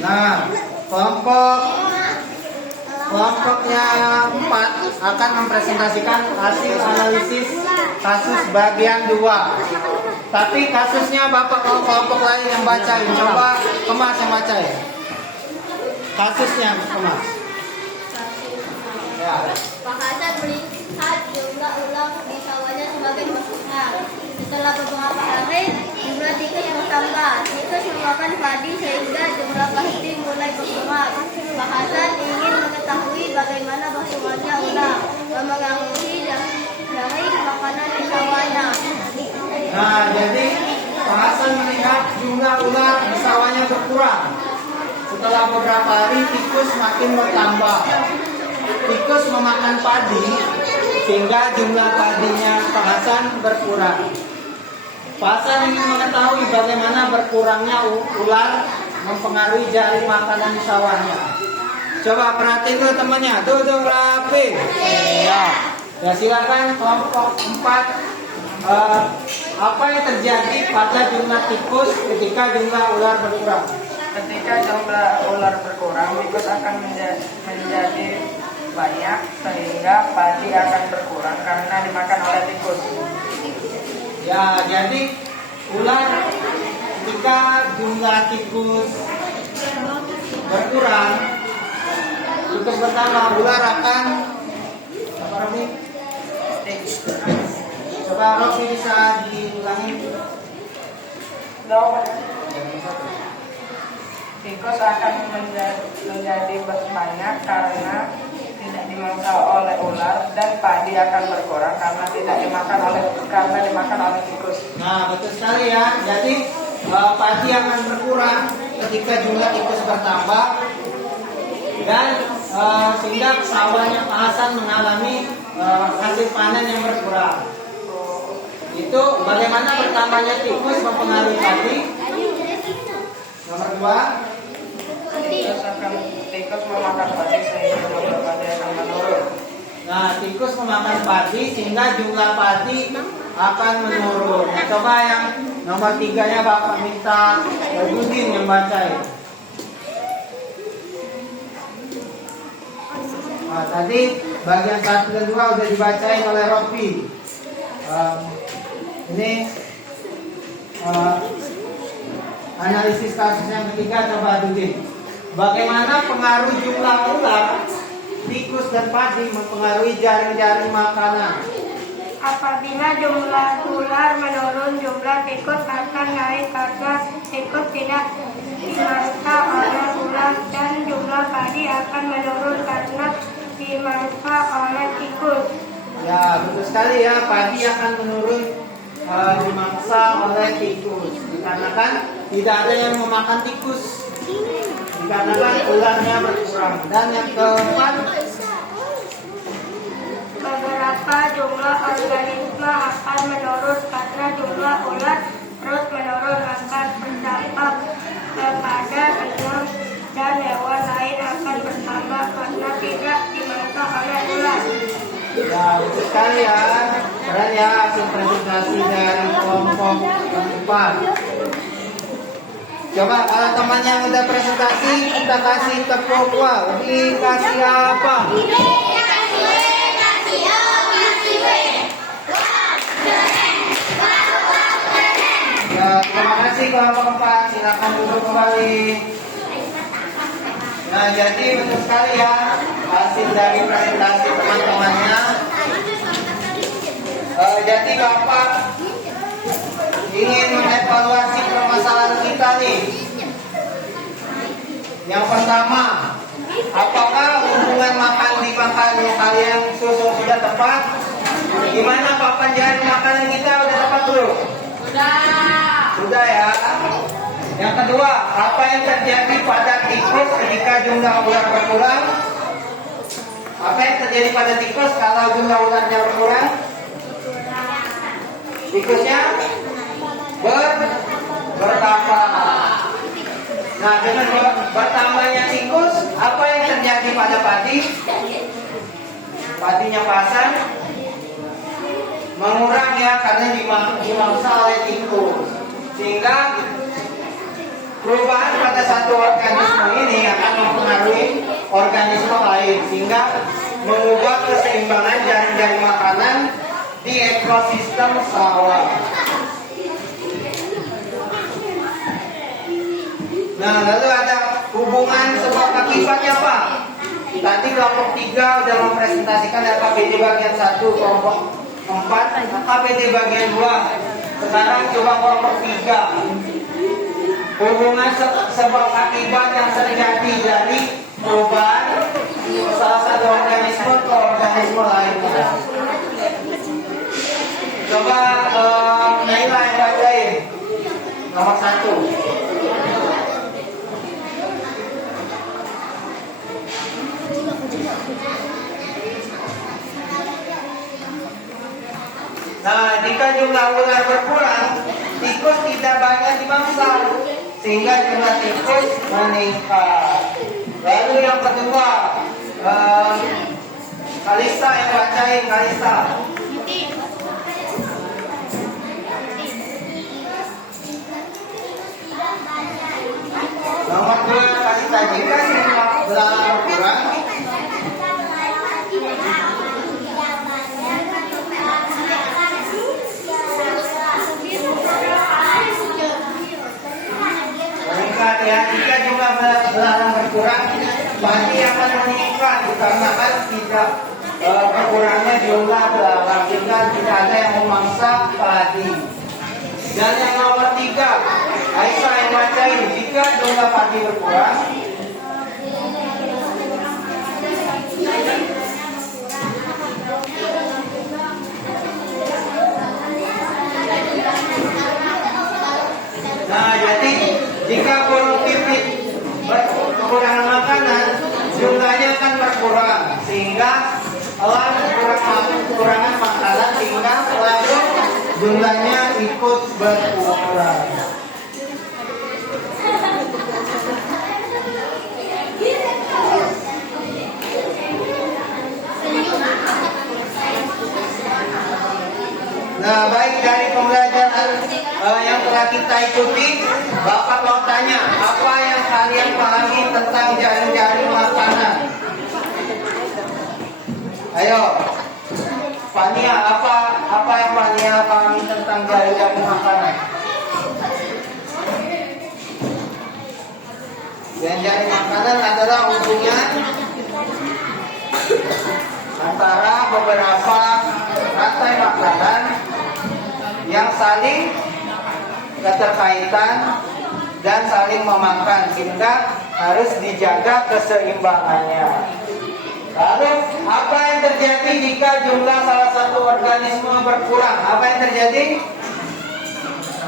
Nah, kelompoknya 4 akan mempresentasikan hasil analisis kasus bagian 2. Tapi kasusnya Bapak kalau kelompok lain yang bacain. Coba Kemas yang bacain. Kasusnya Kemas. Ya. Pak Hasan melihat jumlah ulang di sawahnya sebagai masuknya. Setelah beberapa hari, jumlah tikus bertambah. Tikus memakan padi sehingga jumlah padi mulai berkurang. Pak Hasan ingin mengetahui bagaimana berkurangnya ulang, memengaruhi dari makanan di sawahnya. Nah, jadi Pak Hasan melihat jumlah ular di sawahnya berkurang. Setelah beberapa hari, tikus makin bertambah. Tikus memakan padi sehingga jumlah padinya Pak Hasan berkurang. Pak Hasan ingin mengetahui bagaimana berkurangnya ular mempengaruhi jaring makanan di sawahnya. Coba perhatiin tuh temannya, tuh rapi. Ya silakan kelompok 4. Apa yang terjadi pada jumlah tikus ketika jumlah ular berkurang? Ketika jumlah ular berkurang, tikus akan menjadi banyak sehingga padi akan berkurang karena dimakan oleh tikus. Ya, jadi ular ketika jumlah tikus berkurang, tikus bertambah, ular akan apa Romi? Coba Romi bisa diulangi. Tikus akan menjadi banyak karena tidak dimangsa oleh ular, dan padi akan berkurang karena dimakan oleh tikus. Nah, betul sekali ya. Jadi padi akan berkurang ketika jumlah tikus bertambah, dan sehingga sawahnya Pak Hasan mengalami hasil panen yang berkurang. Itu bagaimana bertambahnya tikus mempengaruhi padi? Nomor 2. Tikus memakan padi sehingga jumlah padi akan menurun. Nah, tikus memakan padi sehingga jumlah padi akan menurun. Nah, coba yang nomor 3-nya Bapak minta Budin yang bacain. Nah, tadi bagian 1 dan 2 udah dibacain oleh Rofi. Ini analisis kasus yang ketiga, coba Budin. Bagaimana pengaruh jumlah ular, tikus dan padi mempengaruhi jaring-jaring makanan? Apabila jumlah ular menurun, jumlah tikus akan naik karena tikus tidak dimangsa oleh ular, dan jumlah padi akan menurun karena dimangsa oleh tikus. Ya, betul sekali ya, padi akan menurun dimangsa oleh tikus dikarenakan tidak ada yang memakan tikus. dikarenakan ularnya berkurang. Dan yang keempat, Beberapa jumlah organisme akan menurun karena jumlah ular terus menurun, akan berdampak kepada penyu dan hewan lain akan bertambah karena tidak dimakan oleh ular. ya betul sekali ya. Keren ya hasil presentasi dari kelompok 4. Coba kalau teman yang udah presentasi kita kasih tepuk wah. Dikasih apa? Ya, terima kasih kelompok 4. Silakan duduk kembali. Nah, jadi betul sekali ya hasil dari presentasi teman-temannya. Jadi Bapak ingin mengevaluasi permasalahan kita nih. Yang pertama, apakah hubungan makan di makanan kalian susun sudah tepat? Gimana papan jalan makanan kita udah tepat belum? Sudah ya. Yang kedua, apa yang terjadi pada tikus ketika jumlah ular berkurang? Apa yang terjadi pada tikus kalau jumlah ularnya berkurang? Tikusnya bertambah. Nah, dengan bertambahnya tikus, apa yang terjadi pada padi? Padinya pasang, mengurang ya karena dimangsa oleh tikus. Sehingga perubahan pada satu organisme ini akan mempengaruhi organisme lain, sehingga mengubah keseimbangan jaring-jaring makanan di ekosistem sawah. Nah, lalu ada hubungan sebab akibatnya Pak. Tadi kelompok 3 sudah mempresentasikan KBD bagian 1, kelompok 4, KBD bagian 2. Sekarang coba kelompok 3. Hubungan sebab akibat yang terjadi dari perubahan salah satu organisme ke organisme lainnya. Coba Naila yang bacain nomor 1. Nah, jika jumlah ular berkurang, tikus tidak banyak dimangsa, sehingga jumlah tikus meningkat. Lalu yang kedua, Kalista yang bacain, Kalista. Nomor 2, Kalista, jika jumlah ular berkurang, meningkat ya. Jika jumlah belalang berkurang, padi akan meningkat dikarenakan tidak berkurangnya jumlah belalang, sehingga tidak ada yang memangsa padi. Dan yang nomor 3, Aisyah yang bacain, jika jumlah padi berkurang, nah jadi jika burung pipit kekurangan makanan, jumlahnya akan berkurang, sehingga elang kekurangan makanan, sehingga lalu jumlahnya ikut berkurang. Nah, baik dari pembelajaran yang telah kita ikuti, Bapak mau tanya, apa yang kalian pahami tentang jaring-jaring makanan? Ayo, Fania, apa yang Fania pahami tentang jaring-jaring makanan? Jaring-jaring makanan adalah hubungan antara beberapa rantai makanan yang saling keterkaitan dan saling memakan, sehingga harus dijaga keseimbangannya. Lalu apa yang terjadi jika jumlah salah satu organisme berkurang? Apa yang terjadi?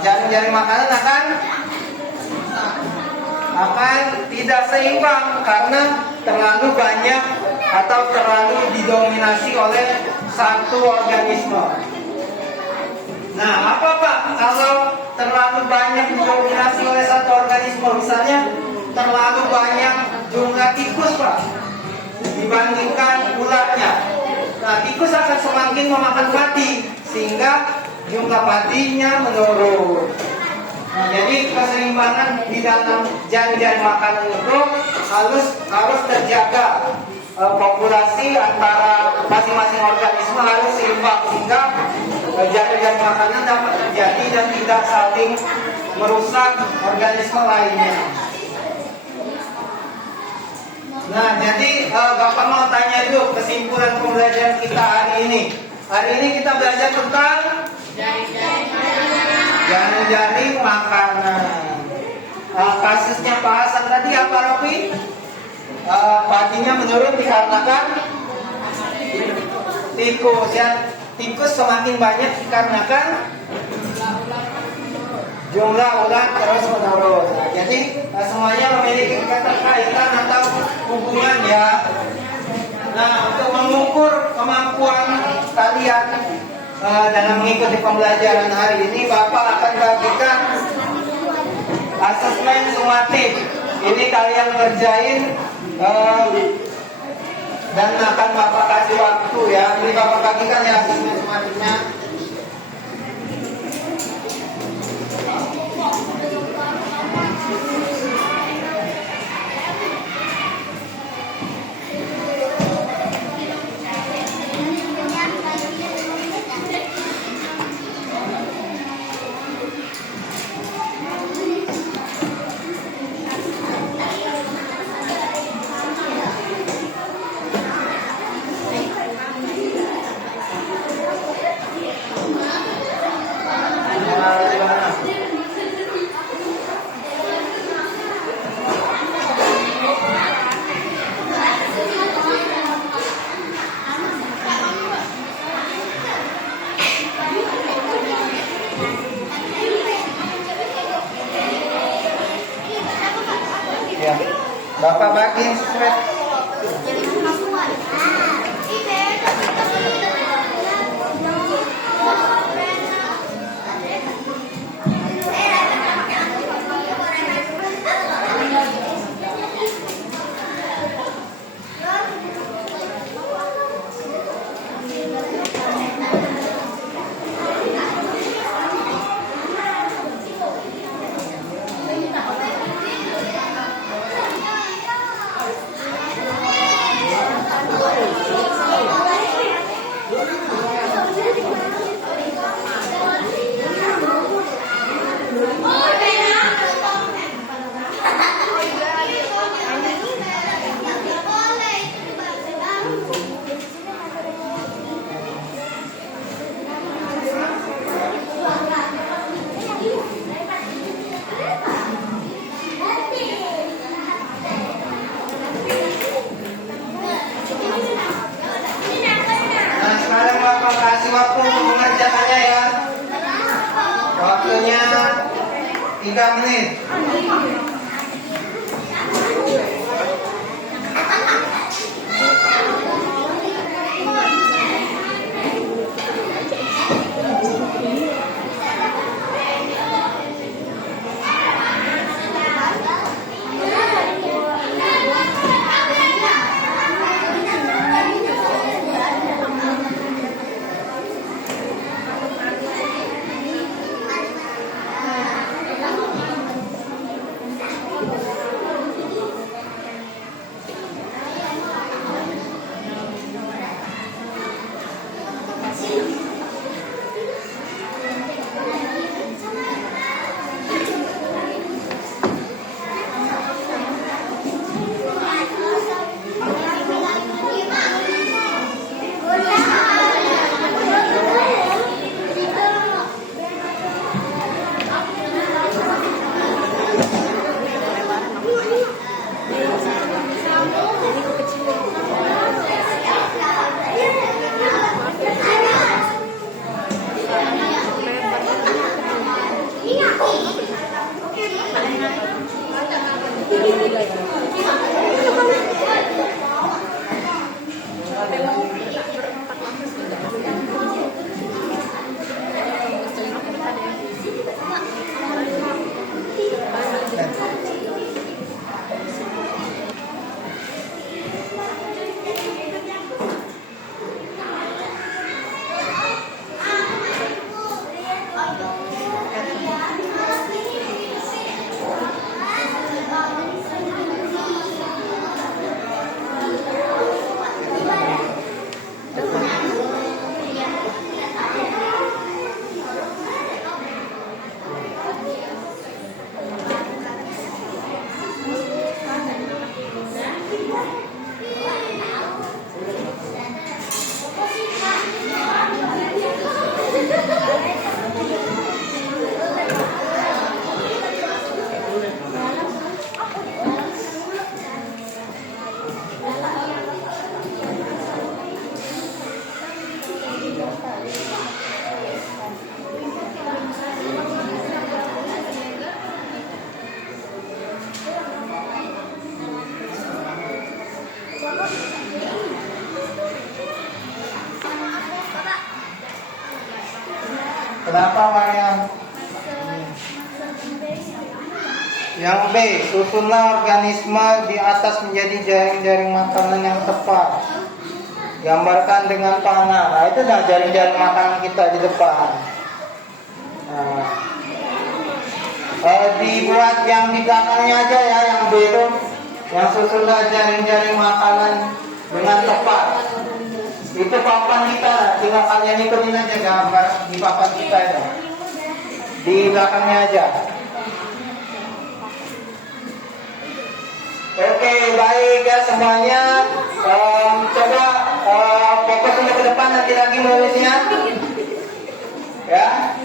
Jaring-jaring makanan akan akan tidak seimbang karena terlalu banyak atau terlalu didominasi oleh satu organisme. Nah, apa Pak kalau terlalu banyak didominasi oleh satu organisme? Misalnya terlalu banyak jumlah tikus Pak dibandingkan ularnya. Nah, tikus akan semakin memakan padi sehingga jumlah padinya menurun. Nah, jadi keseimbangan di dalam jaringan makanan itu harus terjaga. Populasi antara masing-masing organisme harus seimbang sehingga jaringan makanan dapat terjadi dan tidak saling merusak organisme lainnya. Nah, jadi Bapak mau tanya dulu kesimpulan pembelajaran kita hari ini. Hari ini kita belajar tentang jaring-jaring makanan. Kasusnya Pak Hasan tadi apa Rofi? Padinya menurun dikarenakan tikus ya. Tikus semakin banyak dikarenakan jumlah ular terus menurun. Nah, jadi semuanya memiliki keterkaitan atau hubungan ya. Nah, untuk mengukur kemampuan kalian dalam mengikuti pembelajaran hari ini, Bapak akan bagikan asesmen sumatif. Ini kalian ngerjain dan akan Bapak kasih waktu ya. Ini Bapak bagikan ya asesmen sumatifnya. Ya, Bapak bagi yang sesuai. Kasih waktu untuk mengerjakannya ya. Waktunya 3 menit. Kenapa Mariam? Yang B, susunlah organisme di atas menjadi jaring-jaring makanan yang tepat. Gambarkan dengan panah. Nah, itu dah jaring-jaring makanan kita di depan. Nah, dibuat yang di belakangnya aja ya, yang B itu, yang susunlah jaring-jaring makanan dengan tepat. Itu papan kita. Tinggal kalian ikutin aja gambar di papan kita ya. Di belakangnya aja. Oke, baik ya semuanya. Coba fokus untuk ke depan, nanti lagi menulisnya. Ya.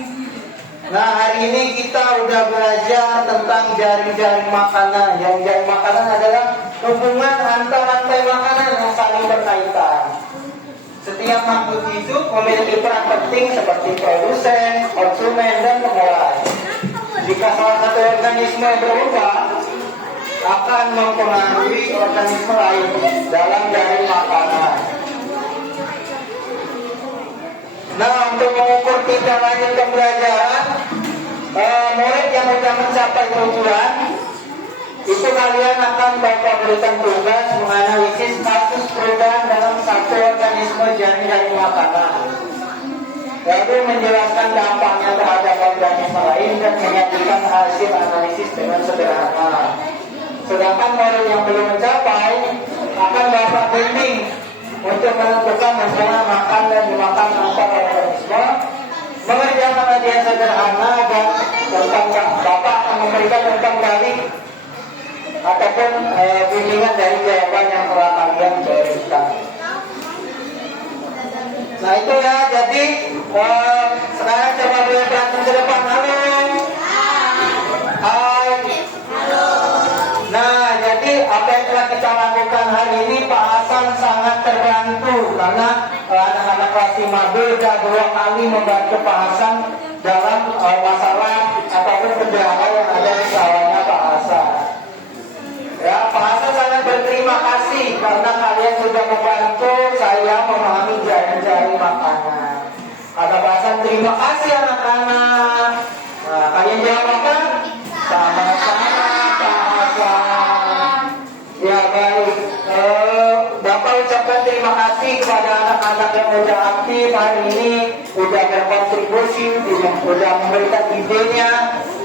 Nah, hari ini kita udah belajar tentang jaring-jaring makanan. Yang jaring makanan adalah hubungan antar rantai makanan yang saling berkaitan. Setiap makhluk hidup memiliki peran penting seperti produsen, konsumen, dan pengolah. Jika salah satu organisme berubah, akan mempengaruhi organisme lain dalam jaring makanan. Nah, untuk mengukur tindak lanjut pembelajaran, murid yang sudah mencapai tujuan, itu kalian akan Bapak berikan tugas menganalisis kasus perubahan dalam satu organisme jaring makanan. Lalu menjelaskan dampaknya terhadap organisme lain dan menyajikan hasil analisis dengan sederhana. Sedangkan murid yang belum mencapai akan Bapak bimbing untuk menentukan bagaimana makan dan dimakan antar organisme, mengerjakan kajian sederhana dan tentang Bapak akan memberikan tentang balik ataupun bimbingan dari jawaban yang telah kalian berikan. Nah itu ya, jadi sekarang coba beliau perhatian ke depan. Halo. Hai. Nah, jadi apa yang telah kita lakukan hari ini, Pak Hasan sangat terbantu karena anak-anak kelas 5B sudah 2 kali membantu Pak Hasan dalam masalah ataupun kendala yang ada di sawahnya Pak Hasan. Ya, Pak Hasan sangat berterima kasih karena kalian sudah membantu saya memahami jaring-jaring makanan. Ada Pak Hasan, terima kasih anak-anak. Nah, kalian jawab apa? Sama-sama. Ya baik, Bapak ucapkan terima kasih kepada anak-anak yang sudah aktif hari ini, sudah berkontribusi, sudah memberikan idenya,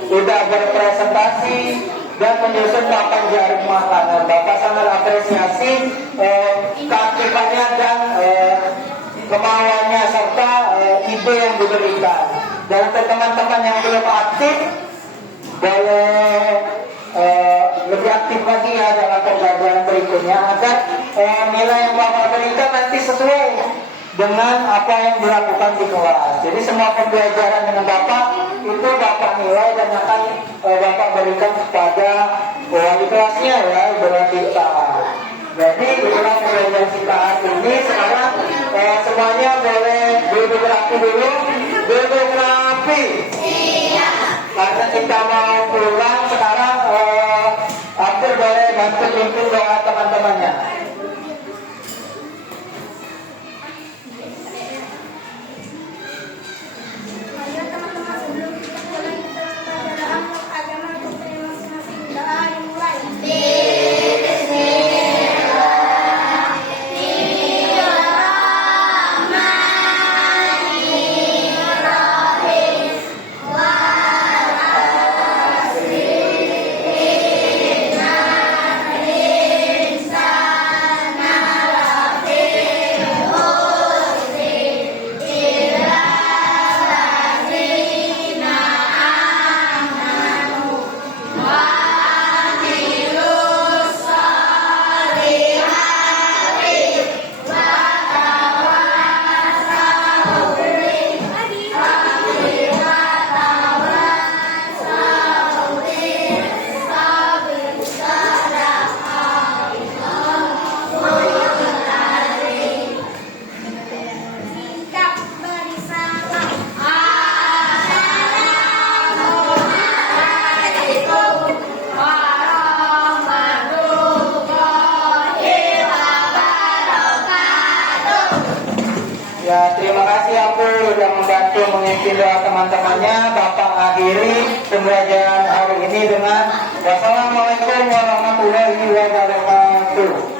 sudah berpresentasi dan menyusun papan jaring makanan. Bapak sangat apresiasi keaktifannya dan kemauannya serta ide yang diberikan. Dan untuk teman-teman yang belum aktif, boleh lebih aktif lagi ya dalam pembelajaran berikutnya agar nilai yang Bapak berikan nanti sesuai dengan apa yang dilakukan di kelas. Jadi semua pembelajaran dengan Bapak itu Bapak nilai dan akan Bapak berikan kepada wali kelasnya ya, idola kita. Jadi itulah pembelajaran kita hari ini. Sekarang semuanya boleh duduk rapi dulu, duduk rapi. Karena kita mau pulang sekarang, Abdul boleh bantu pimpin doa teman-temannya. Ayo teman-teman, sebelum kita mulai kita belajar agama untuk masing-masing doa dimulai. Ya, terima kasih Ampul sudah membantu mengisi doa teman-temannya. Bapak akhiri pembelajaran hari ini dengan wassalamualaikum warahmatullahi wabarakatuh.